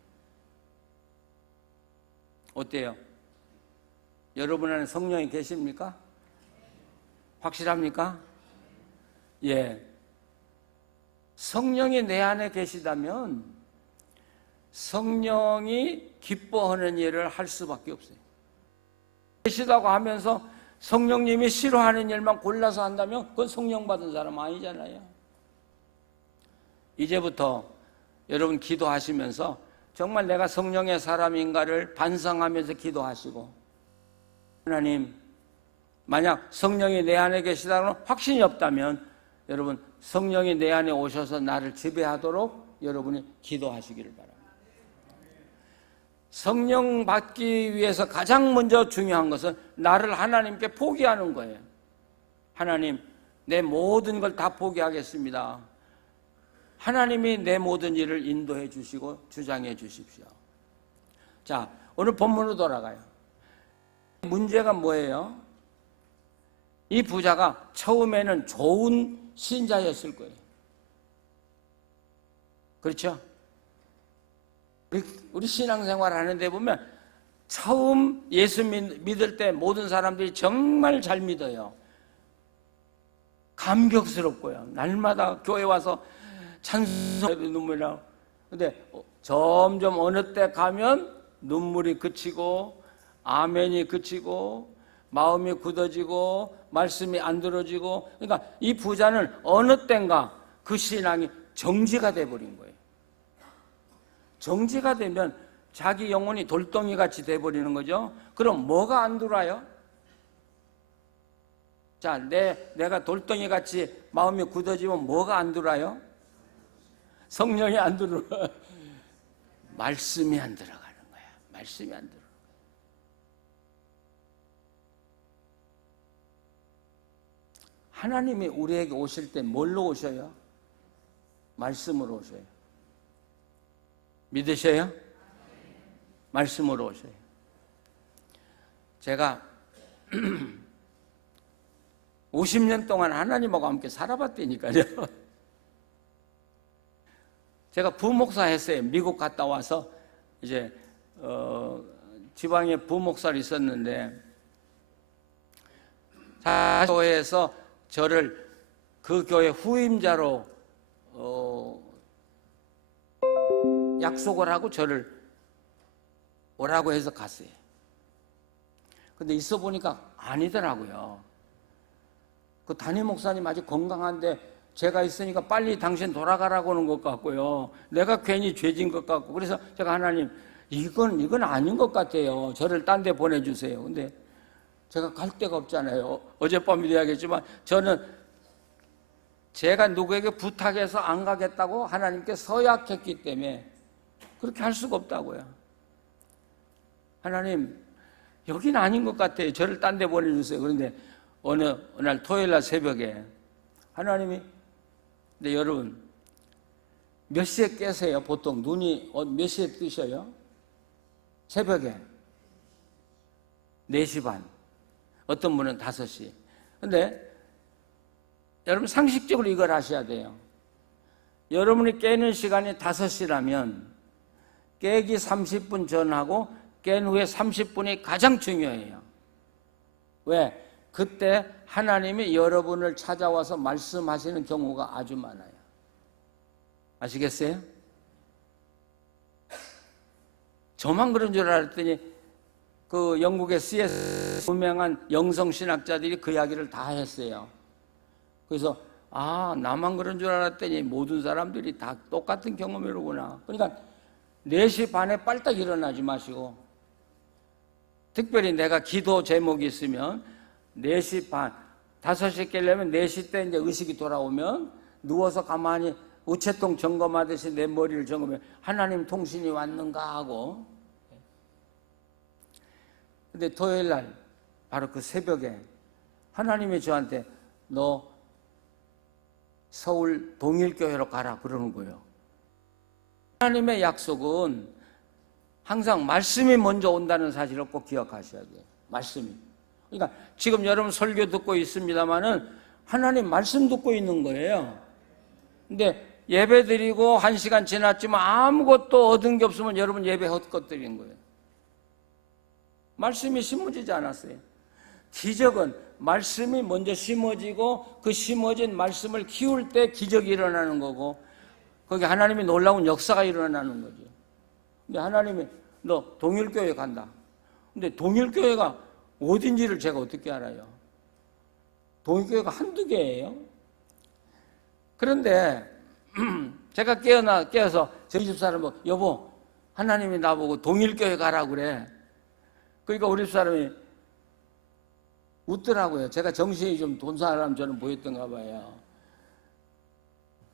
어때요? 여러분 안에 성령이 계십니까? 확실합니까? 예. 성령이 내 안에 계시다면 성령이 기뻐하는 일을 할 수밖에 없어요. 계시다고 하면서 성령님이 싫어하는 일만 골라서 한다면 그건 성령 받은 사람 아니잖아요. 이제부터 여러분 기도하시면서 정말 내가 성령의 사람인가를 반성하면서 기도하시고, 하나님, 만약 성령이 내 안에 계시다는 확신이 없다면 여러분 성령이 내 안에 오셔서 나를 지배하도록 여러분이 기도하시기를 바랍니다. 성령 받기 위해서 가장 먼저 중요한 것은 나를 하나님께 포기하는 거예요. 하나님, 내 모든 걸 다 포기하겠습니다. 하나님이 내 모든 일을 인도해 주시고 주장해 주십시오. 자, 오늘 본문으로 돌아가요. 문제가 뭐예요? 이 부자가 처음에는 좋은 신자였을 거예요. 그렇죠? 우리 신앙생활 하는데 보면 처음 예수 믿을 때 모든 사람들이 정말 잘 믿어요. 감격스럽고요. 날마다 교회 와서 찬송해도 눈물이 나고. 근데 점점 어느 때 가면 눈물이 그치고 아멘이 그치고 마음이 굳어지고 말씀이 안 들어지고. 그러니까 이 부자는 어느 때인가 그 신앙이 정지가 돼버린 거예요. 정지가 되면 자기 영혼이 돌덩이 같이 돼버리는 거죠. 그럼 뭐가 안 들어와요? 자, 내가 돌덩이 같이 마음이 굳어지면 뭐가 안 들어와요? 성령이 안 들어와요. 말씀이 안 들어가는 거야. 말씀이 안 들어가요. 하나님이 우리에게 오실 때 뭘로 오셔요? 말씀으로 오셔요. 믿으셔요? 말씀으로 오셔요. 제가 50년 동안 하나님하고 함께 살아봤다니까요. 제가 부목사 했어요. 미국 갔다 와서 이제 지방에 부목사를 있었는데, 교회에서 저를 그 교회 후임자로 약속을 하고 저를 오라고 해서 갔어요. 근데 있어 보니까 아니더라고요. 그 담임 목사님 아직 건강한데 제가 있으니까 빨리 당신 돌아가라고 하는 것 같고요. 내가 괜히 죄진 것 같고. 그래서 제가 하나님, 이건 아닌 것 같아요. 저를 딴 데 보내주세요. 근데 제가 갈 데가 없잖아요. 어젯밤에도 이야기했지만 저는 제가 누구에게 부탁해서 안 가겠다고 하나님께 서약했기 때문에 그렇게 할 수가 없다고요. 하나님, 여긴 아닌 것 같아요. 저를 딴 데 보내주세요. 그런데 어느 날 토요일 날 새벽에 하나님이, 근데 여러분 몇 시에 깨세요? 보통 눈이 몇 시에 뜨셔요? 새벽에 4시 반, 어떤 분은 5시. 근데 여러분 상식적으로 이걸 아셔야 돼요. 여러분이 깨는 시간이 5시라면 깨기 30분 전하고 깬 후에 30분이 가장 중요해요. 왜? 그때 하나님이 여러분을 찾아와서 말씀하시는 경우가 아주 많아요. 아시겠어요? 저만 그런 줄 알았더니 그 영국의 C.S. 유명한 영성신학자들이 그 이야기를 다 했어요. 그래서 아, 나만 그런 줄 알았더니 모든 사람들이 다 똑같은 경험이로구나. 그러니까 4시 반에 빨딱 일어나지 마시고, 특별히 내가 기도 제목이 있으면 4시 반, 5시 깨려면 4시 때 이제 의식이 돌아오면 누워서 가만히 우체통 점검하듯이 내 머리를 점검해. 하나님 통신이 왔는가 하고. 근데 토요일 날 바로 그 새벽에 하나님이 저한테 너 서울 동일교회로 가라 그러는 거예요. 하나님의 약속은 항상 말씀이 먼저 온다는 사실을 꼭 기억하셔야 돼요. 말씀이. 그러니까 지금 여러분 설교 듣고 있습니다마는 하나님 말씀 듣고 있는 거예요. 근데 예배 드리고 1시간 지났지만 아무것도 얻은 게 없으면 여러분 예배 헛것들인 거예요. 말씀이 심어지지 않았어요. 기적은 말씀이 먼저 심어지고 그 심어진 말씀을 키울 때 기적이 일어나는 거고, 거기 하나님이 놀라운 역사가 일어나는 거죠. 근데 하나님이 너 동일교회 간다. 근데 동일교회가 어딘지를 제가 어떻게 알아요? 동일교회가 한두 개예요. 그런데 제가 깨어서 저희 집사람은 여보, 하나님이 나보고 동일교회 가라고 그래. 그러니까 우리 집사람이 웃더라고요. 제가 정신이 좀 돈 사람처럼 보였던가 봐요.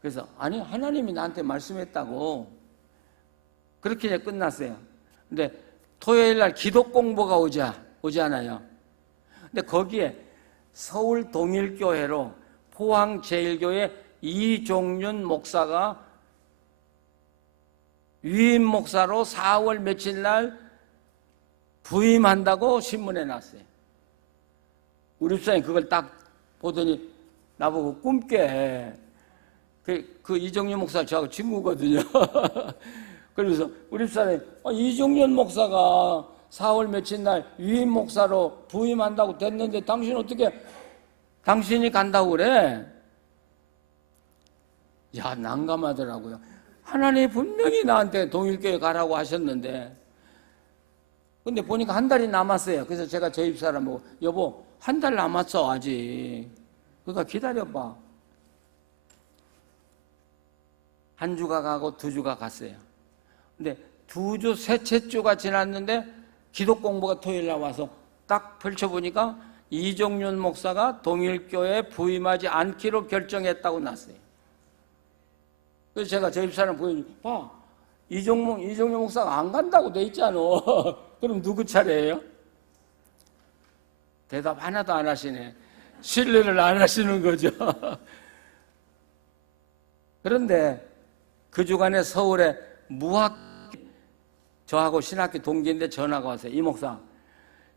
그래서 아니, 하나님이 나한테 말씀했다고. 그렇게 이제 끝났어요. 근데 토요일 날 기도 공보가 오지 않아요. 근데 거기에 서울 동일교회로 포항제일교회 이종윤 목사가 위임 목사로 4월 며칠 날 부임한다고 신문에 났어요. 우리 집사람이 그걸 딱 보더니 나보고 꿈깨. 그 이종윤 목사 저하고 친구거든요. 그러면서 우리 집사람이 이종윤 목사가 4월 며칠 날 위임 목사로 부임한다고 됐는데 당신 어떻게 당신이 간다고 그래? 야, 난감하더라고요. 하나님이 분명히 나한테 동일교회 가라고 하셨는데, 근데 보니까 한 달이 남았어요. 그래서 제가 저희 집사람 보고 여보, 한 달 남았어 아직. 그러니까 기다려봐. 한 주가 가고 2주가 갔어요. 근데 2주 셋째 주가 지났는데 기도 공부가 토요일 날 와서 딱 펼쳐보니까 이종윤 목사가 동일교회에 부임하지 않기로 결정했다고 났어요. 그래서 제가 저희 집사람 보여주고 봐, 이종윤 목사가 안 간다고 돼 있잖아. 그럼 누구 차례예요? 대답 하나도 안 하시네. 신뢰를 안 하시는 거죠. 그런데 그 주간에 서울에 저하고 신학교 동기인데 전화가 왔어요. 이 목사,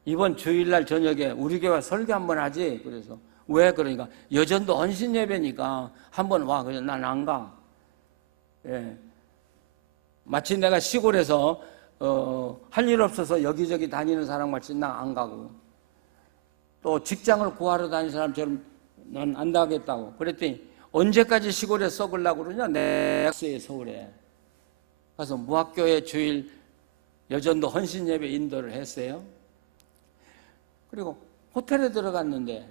이번 주일날 저녁에 우리 교회 설교 한번 하지. 그래서 왜? 그러니까 여전도 헌신 예배니까 한번 와. 그래서 난 안 가. 예. 마치 내가 시골에서 할 일 없어서 여기저기 다니는 사람 같이 난 안 가고, 또 직장을 구하러 다니는 사람처럼 난 안 가겠다고. 그랬더니 언제까지 시골에 썩으려고 그러냐? 내 서울에 가서 무학교회 주일 여전도 헌신 예배 인도를 했어요. 그리고 호텔에 들어갔는데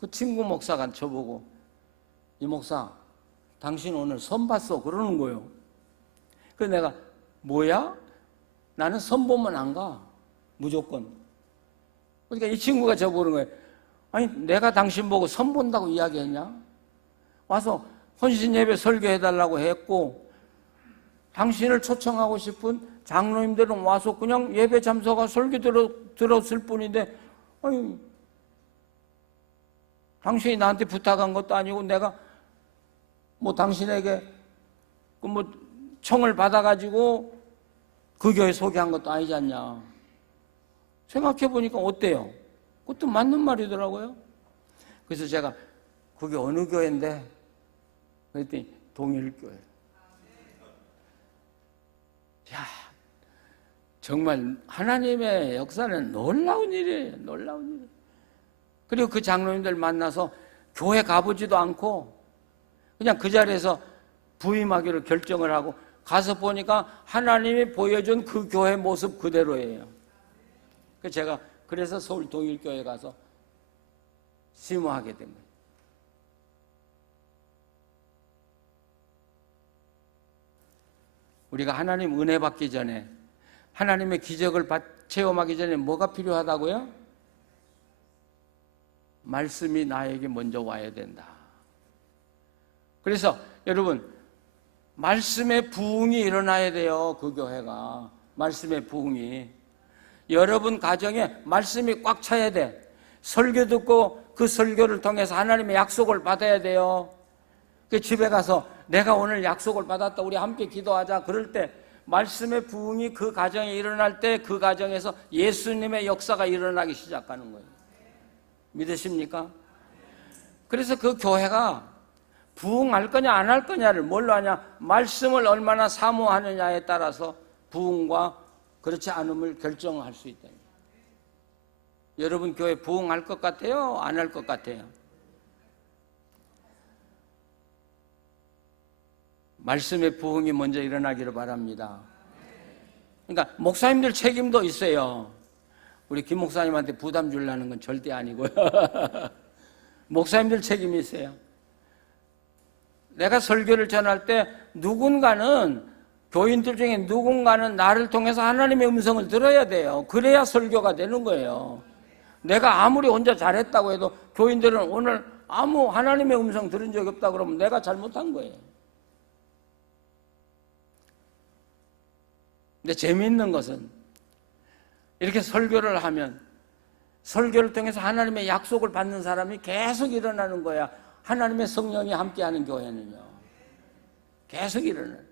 그 친구 목사가 저보고 이 목사, 당신 오늘 선 봤어? 그러는 거예요. 그래서 내가 뭐야? 나는 선 보면 안 가. 무조건. 그러니까 이 친구가 저보는 거예요. 아니, 내가 당신 보고 선 본다고 이야기했냐? 와서 헌신 예배 설교해달라고 했고, 당신을 초청하고 싶은 장로님들은 와서 그냥 예배 참석하고 설교 들었을 뿐인데, 아니, 당신이 나한테 부탁한 것도 아니고 내가 뭐 당신에게 뭐 청을 받아가지고 그 교회 소개한 것도 아니지 않냐. 생각해 보니까 어때요? 그것도 맞는 말이더라고요. 그래서 제가 그게 어느 교회인데? 그랬더니 동일교회. 야, 정말 하나님의 역사는 놀라운 일이에요. 놀라운 일. 그리고 그 장로님들 만나서 교회 가보지도 않고 그냥 그 자리에서 부임하기로 결정을 하고 가서 보니까 하나님이 보여준 그 교회 모습 그대로예요. 그래서 서울 동일교회 가서 심호하게 된 거예요. 우리가 하나님 은혜 받기 전에, 하나님의 기적을 체험하기 전에 뭐가 필요하다고요? 말씀이 나에게 먼저 와야 된다. 그래서 여러분, 말씀의 부흥이 일어나야 돼요. 그 교회가. 말씀의 부흥이. 여러분 가정에 말씀이 꽉 차야 돼. 설교 듣고 그 설교를 통해서 하나님의 약속을 받아야 돼요. 그 집에 가서 내가 오늘 약속을 받았다, 우리 함께 기도하자. 그럴 때 말씀의 부흥이 그 가정에 일어날 때 그 가정에서 예수님의 역사가 일어나기 시작하는 거예요. 믿으십니까? 그래서 그 교회가 부흥할 거냐 안 할 거냐를 뭘로 하냐? 말씀을 얼마나 사모하느냐에 따라서 부흥과 그렇지 않음을 결정할 수 있다. 여러분 교회 부흥할 것 같아요? 안 할 것 같아요? 말씀의 부흥이 먼저 일어나기를 바랍니다. 그러니까 목사님들 책임도 있어요. 우리 김 목사님한테 부담 주려는 건 절대 아니고요. 목사님들 책임이 있어요. 내가 설교를 전할 때 누군가는, 교인들 중에 누군가는 나를 통해서 하나님의 음성을 들어야 돼요. 그래야 설교가 되는 거예요. 내가 아무리 혼자 잘했다고 해도 교인들은 오늘 아무 하나님의 음성 들은 적이 없다 그러면 내가 잘못한 거예요. 근데 재미있는 것은 이렇게 설교를 하면 설교를 통해서 하나님의 약속을 받는 사람이 계속 일어나는 거야. 하나님의 성령이 함께하는 교회는요. 계속 일어나요.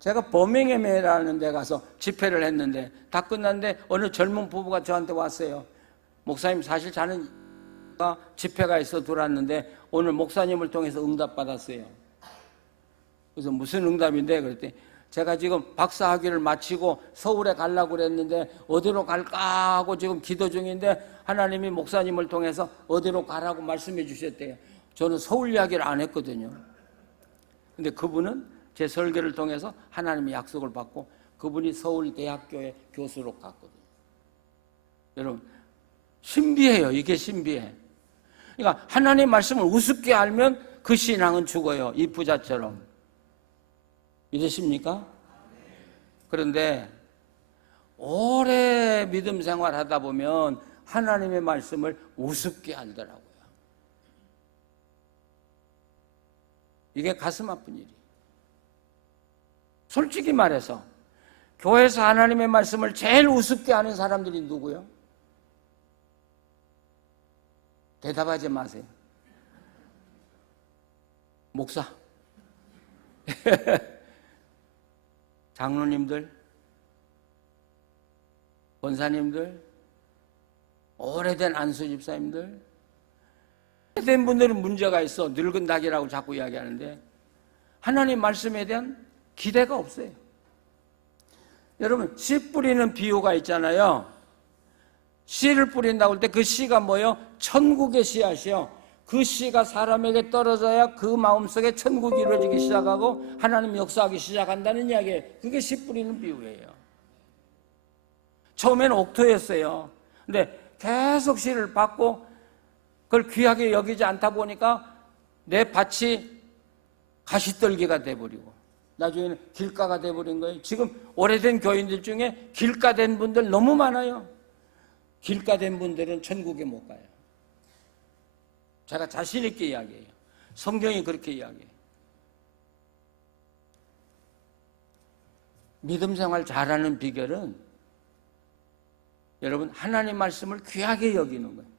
제가 버밍엄이라는 데 가서 집회를 했는데 다 끝났는데 어느 젊은 부부가 저한테 왔어요. 목사님, 사실 저는 집회가 있어 들어왔는데 오늘 목사님을 통해서 응답받았어요. 그래서 무슨 응답인데? 그랬더니 제가 지금 박사학위를 마치고 서울에 가려고 그랬는데 어디로 갈까 하고 지금 기도 중인데 하나님이 목사님을 통해서 어디로 가라고 말씀해 주셨대요. 저는 서울 이야기를 안 했거든요. 근데 그분은 제 설교를 통해서 하나님의 약속을 받고 그분이 서울대학교의 교수로 갔거든요. 여러분, 신비해요. 이게 신비해. 그러니까 하나님의 말씀을 우습게 알면 그 신앙은 죽어요. 이 부자처럼. 믿으십니까? 그런데 오래 믿음 생활하다 보면 하나님의 말씀을 우습게 알더라고요. 이게 가슴 아픈 일이에요. 솔직히 말해서 교회에서 하나님의 말씀을 제일 우습게 하는 사람들이 누구요? 대답하지 마세요. 목사. 장로님들, 권사님들, 오래된 안수 집사님들, 오래된 분들은 문제가 있어. 늙은 닭이라고 자꾸 이야기하는데 하나님 말씀에 대한 기대가 없어요. 여러분, 씨 뿌리는 비유가 있잖아요. 씨를 뿌린다고 할 때 그 씨가 뭐예요? 천국의 씨앗이요. 그 씨가 사람에게 떨어져야 그 마음속에 천국이 이루어지기 시작하고 하나님 역사하기 시작한다는 이야기예요. 그게 씨 뿌리는 비유예요. 처음에는 옥토였어요. 근데 계속 씨를 받고 그걸 귀하게 여기지 않다 보니까 내 밭이 가시떨기가 돼버리고 나중에는 길가가 돼버린 거예요. 지금 오래된 교인들 중에 길가된 분들 너무 많아요. 길가된 분들은 천국에 못 가요. 제가 자신 있게 이야기해요. 성경이 그렇게 이야기해요. 믿음 생활 잘하는 비결은 여러분 하나님 말씀을 귀하게 여기는 거예요.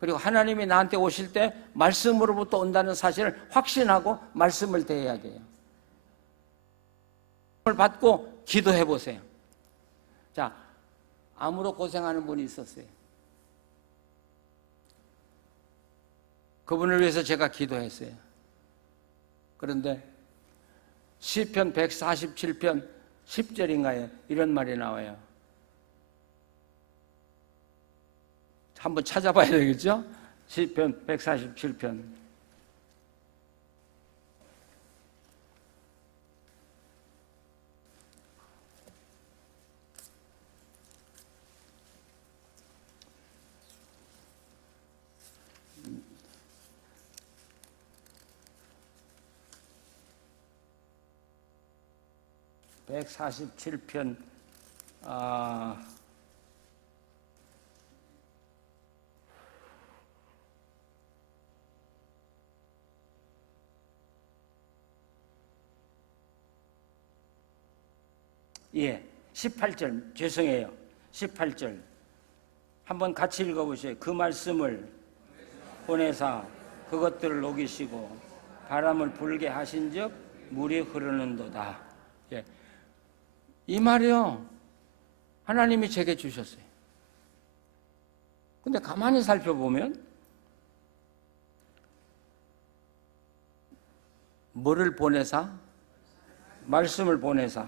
그리고 하나님이 나한테 오실 때 말씀으로부터 온다는 사실을 확신하고 말씀을 대해야 돼요. 말씀을 받고 기도해 보세요. 자, 암으로 고생하는 분이 있었어요. 그분을 위해서 제가 기도했어요. 그런데 시편 147편 10절인가요? 이런 말이 나와요. 한번 찾아봐야 되겠죠? 시편 147편. 147편 예, 18절 죄송해요. 18절 한번 같이 읽어보세요. 그 말씀을 보내사 그것들을 녹이시고 바람을 불게 하신즉 물이 흐르는도다. 예. 이 말이요 하나님이 제게 주셨어요. 근데 가만히 살펴보면 뭐를 보내사? 말씀을 보내사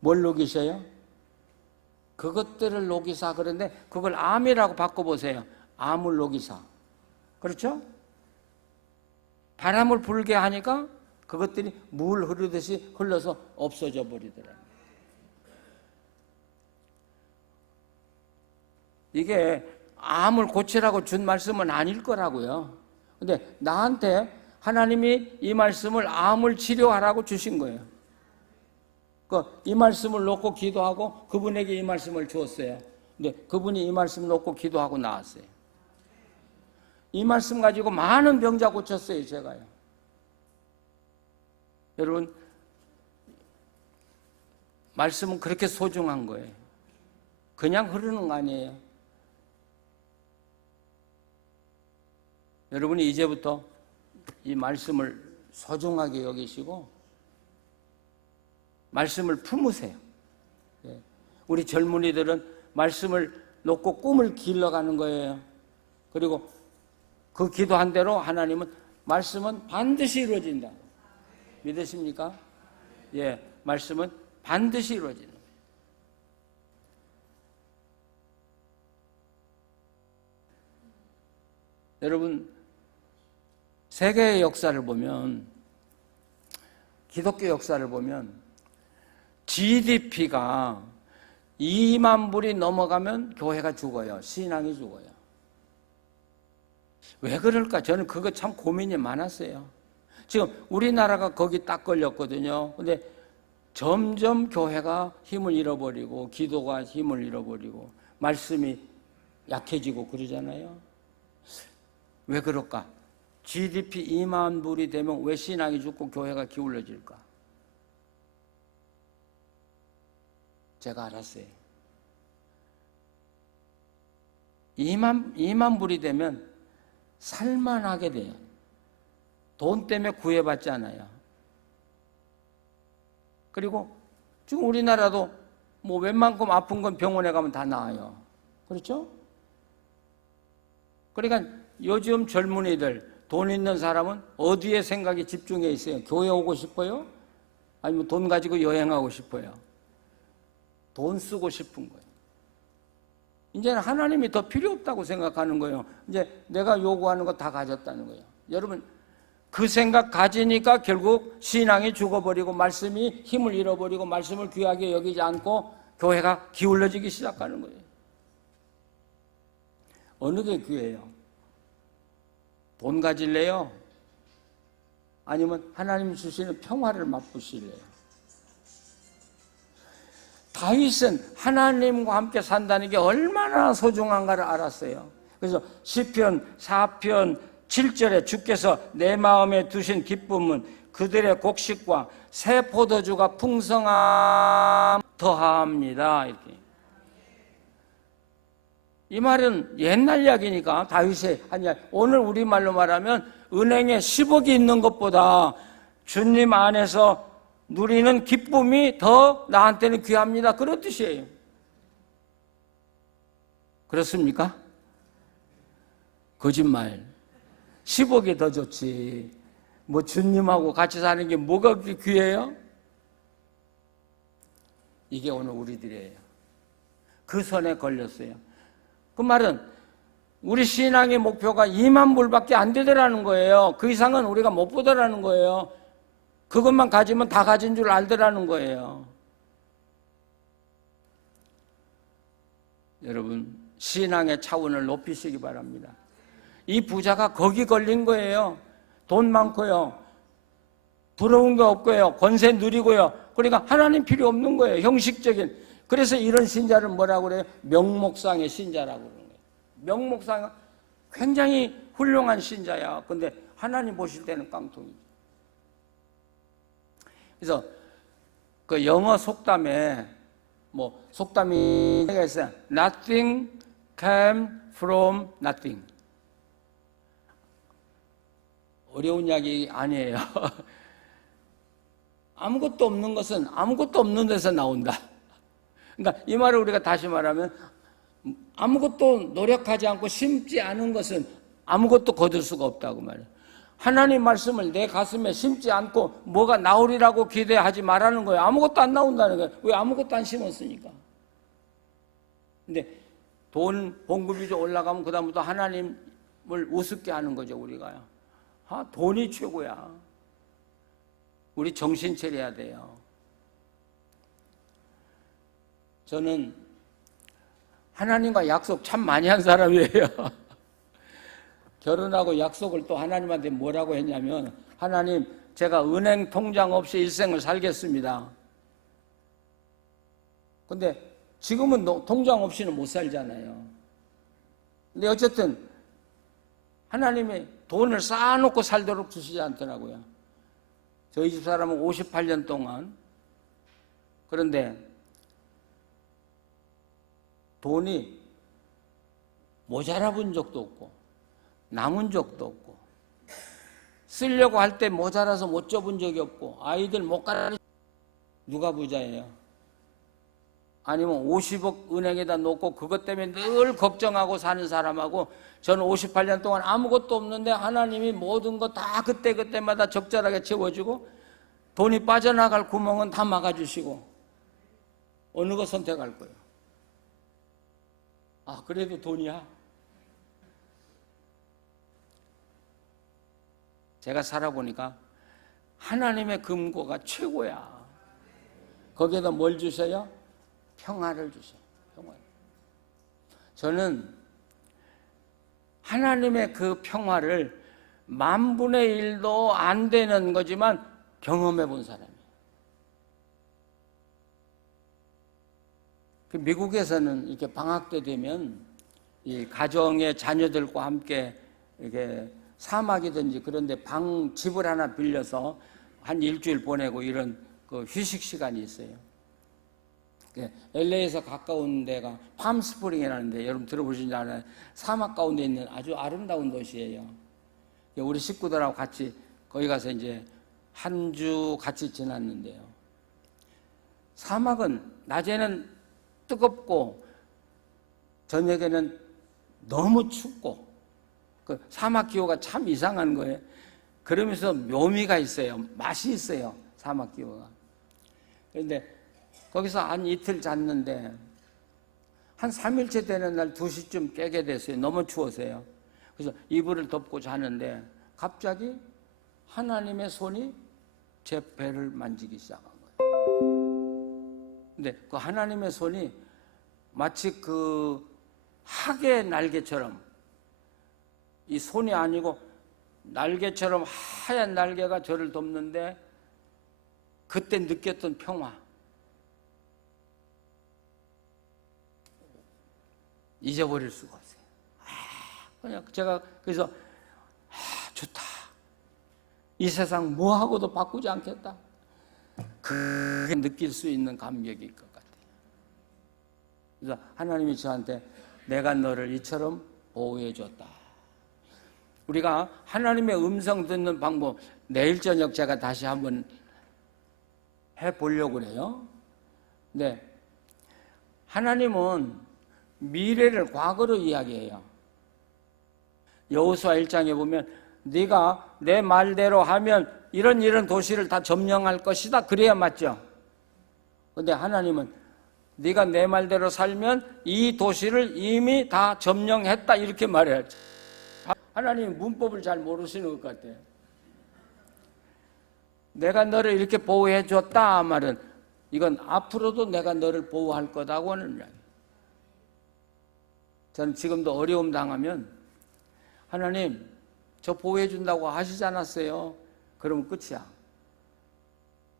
뭘 녹이셔요? 그것들을 녹이사. 그런데 그걸 암이라고 바꿔보세요. 암을 녹이사. 그렇죠? 바람을 불게 하니까 그것들이 물 흐르듯이 흘러서 없어져 버리더라고요. 이게 암을 고치라고 준 말씀은 아닐 거라고요. 근데 나한테 하나님이 이 말씀을 암을 치료하라고 주신 거예요. 이 말씀을 놓고 기도하고 그분에게 이 말씀을 주었어요. 근데 그분이 이 말씀 놓고 기도하고 나왔어요. 이 말씀 가지고 많은 병자 고쳤어요, 제가요. 여러분, 말씀은 그렇게 소중한 거예요. 그냥 흐르는 거 아니에요. 여러분이 이제부터 이 말씀을 소중하게 여기시고 말씀을 품으세요. 우리 젊은이들은 말씀을 놓고 꿈을 길러가는 거예요. 그리고 그 기도한 대로 하나님은 말씀은 반드시 이루어진다. 믿으십니까? 예, 말씀은 반드시 이루어지는 거예요. 여러분, 세계의 역사를 보면, 기독교 역사를 보면 GDP가 2만 불이 넘어가면 교회가 죽어요. 신앙이 죽어요. 왜 그럴까? 저는 그거 참 고민이 많았어요. 지금 우리나라가 거기 딱 걸렸거든요. 근데 점점 교회가 힘을 잃어버리고 기도가 힘을 잃어버리고 말씀이 약해지고 그러잖아요. 왜 그럴까? GDP 2만 불이 되면 왜 신앙이 죽고 교회가 기울어질까? 제가 알았어요. 2만 불이 되면 살만하게 돼요. 돈 때문에 구애받지 않아요. 그리고 지금 우리나라도 뭐 웬만큼 아픈 건 병원에 가면 다 나아요. 그렇죠? 그러니까 요즘 젊은이들, 돈 있는 사람은 어디에 생각이 집중해 있어요? 교회 오고 싶어요? 아니면 돈 가지고 여행하고 싶어요? 돈 쓰고 싶은 거예요. 이제는 하나님이 더 필요 없다고 생각하는 거예요. 이제 내가 요구하는 거 다 가졌다는 거예요. 여러분, 그 생각 가지니까 결국 신앙이 죽어버리고 말씀이 힘을 잃어버리고 말씀을 귀하게 여기지 않고 교회가 기울어지기 시작하는 거예요. 어느 게 귀해요? 돈 가질래요? 아니면 하나님 주시는 평화를 맛보실래요? 다윗은 하나님과 함께 산다는 게 얼마나 소중한가를 알았어요. 그래서 시편 4편 7절에 주께서 내 마음에 두신 기쁨은 그들의 곡식과 새 포도주가 풍성함 더합니다. 이렇게. 이 말은 옛날 이야기니까 다윗의 한 이야기. 오늘 우리말로 말하면 은행에 10억이 있는 것보다 주님 안에서 누리는 기쁨이 더 나한테는 귀합니다. 그런 뜻이에요. 그렇습니까? 거짓말. 10억이 더 좋지. 뭐 주님하고 같이 사는 게 뭐가 그렇게 귀해요? 이게 오늘 우리들이에요. 그 선에 걸렸어요. 그 말은 우리 신앙의 목표가 2만 불밖에 안 되더라는 거예요. 그 이상은 우리가 못 보더라는 거예요. 그것만 가지면 다 가진 줄 알더라는 거예요. 여러분, 신앙의 차원을 높이시기 바랍니다. 이 부자가 거기 걸린 거예요. 돈 많고요. 부러운 거 없고요. 권세 누리고요. 그러니까 하나님 필요 없는 거예요. 형식적인. 그래서 이런 신자를 뭐라고 그래요? 명목상의 신자라고 그러는 거예요. 명목상 굉장히 훌륭한 신자야. 근데 하나님 보실 때는 깡통이죠. 그래서 그 영어 속담에 속담이 있어요. Nothing came from nothing. 어려운 이야기 아니에요. 아무것도 없는 것은 아무것도 없는 데서 나온다. 그러니까 이 말을 우리가 다시 말하면 아무것도 노력하지 않고 심지 않은 것은 아무것도 거둘 수가 없다고 말해요. 하나님 말씀을 내 가슴에 심지 않고 뭐가 나오리라고 기대하지 말라는 거예요. 아무것도 안 나온다는 거예요. 왜? 아무것도 안 심었으니까. 근데 돈 봉급이 좀 올라가면 그다음부터 하나님을 우습게 하는 거죠, 우리가. 돈이 최고야. 우리 정신 차려야 돼요. 저는 하나님과 약속 참 많이 한 사람이에요. 결혼하고 약속을 또 하나님한테 뭐라고 했냐면, 하나님, 제가 은행 통장 없이 일생을 살겠습니다. 근데 지금은 통장 없이는 못 살잖아요. 근데 어쨌든 하나님이 돈을 쌓아놓고 살도록 주시지 않더라고요. 저희 집 사람은 58년 동안. 그런데 돈이 모자라 본 적도 없고 남은 적도 없고 쓰려고 할 때 모자라서 못 줘본 적이 없고 아이들 못 가르쳐. 누가 부자예요? 아니면 50억 은행에다 놓고 그것 때문에 늘 걱정하고 사는 사람하고, 저는 58년 동안 아무것도 없는데 하나님이 모든 거 다 그때마다 적절하게 채워주고 돈이 빠져나갈 구멍은 다 막아주시고, 어느 거 선택할 거예요? 그래도 돈이야? 제가 살아보니까 하나님의 금고가 최고야. 거기에다 뭘 주셔요? 평화를 주셔요. 평화. 저는 하나님의 그 평화를 10,000분의 1도 안 되는 거지만 경험해 본 사람이에요. 미국에서는 이렇게 방학 때 되면 이 가정의 자녀들과 함께 이렇게 사막이든지 그런데 집을 하나 빌려서 한 일주일 보내고 이런 그 휴식 시간이 있어요. LA에서 가까운 데가 팜스프링이라는데, 여러분 들어보신 줄 알아요? 사막 가운데 있는 아주 아름다운 도시예요. 우리 식구들하고 같이 거기 가서 이제 한 주 같이 지났는데요. 사막은 낮에는 뜨겁고 저녁에는 너무 춥고, 그 사막 기후가 참 이상한 거예요. 그러면서 묘미가 있어요. 맛이 있어요, 사막 기후가. 그런데 거기서 한 이틀 잤는데 한 3일째 되는 날 2시쯤 깨게 됐어요. 너무 추워서요. 그래서 이불을 덮고 자는데 갑자기 하나님의 손이 제 배를 만지기 시작한 거예요. 근데 그 하나님의 손이 마치 그 학의 날개처럼, 이 손이 아니고 날개처럼 하얀 날개가 저를 덮는데, 그때 느꼈던 평화, 잊어버릴 수가 없어요. 그냥 제가 그래서 좋다. 이 세상 뭐하고도 바꾸지 않겠다. 그게 느낄 수 있는 감격일 것 같아요. 그래서 하나님이 저한테 내가 너를 이처럼 보호해 줬다. 우리가 하나님의 음성 듣는 방법, 내일 저녁 제가 다시 한번 해보려고 그래요. 근데 하나님은 미래를 과거로 이야기해요. 여호수아 1장에 보면 네가 내 말대로 하면 이런 도시를 다 점령할 것이다. 그래야 맞죠? 근데 하나님은 네가 내 말대로 살면 이 도시를 이미 다 점령했다 이렇게 말해요. 하나님 문법을 잘 모르시는 것 같아요. 내가 너를 이렇게 보호해 줬다 말은 이건 앞으로도 내가 너를 보호할 거다고 하는 이야기. 저는 지금도 어려움 당하면 하나님 저 보호해 준다고 하시지 않았어요? 그러면 끝이야.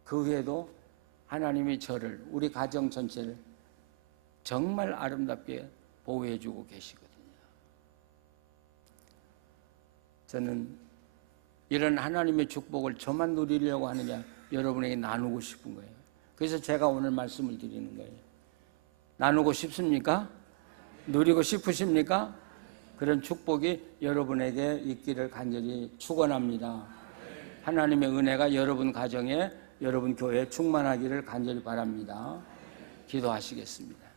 그 후에도 하나님이 저를, 우리 가정 전체를 정말 아름답게 보호해주고 계시거든요. 저는 이런 하나님의 축복을 저만 누리려고 하느냐, 여러분에게 나누고 싶은 거예요. 그래서 제가 오늘 말씀을 드리는 거예요. 나누고 싶습니까? 누리고 싶으십니까? 그런 축복이 여러분에게 있기를 간절히 축원합니다. 하나님의 은혜가 여러분 가정에, 여러분 교회에 충만하기를 간절히 바랍니다. 기도하시겠습니다.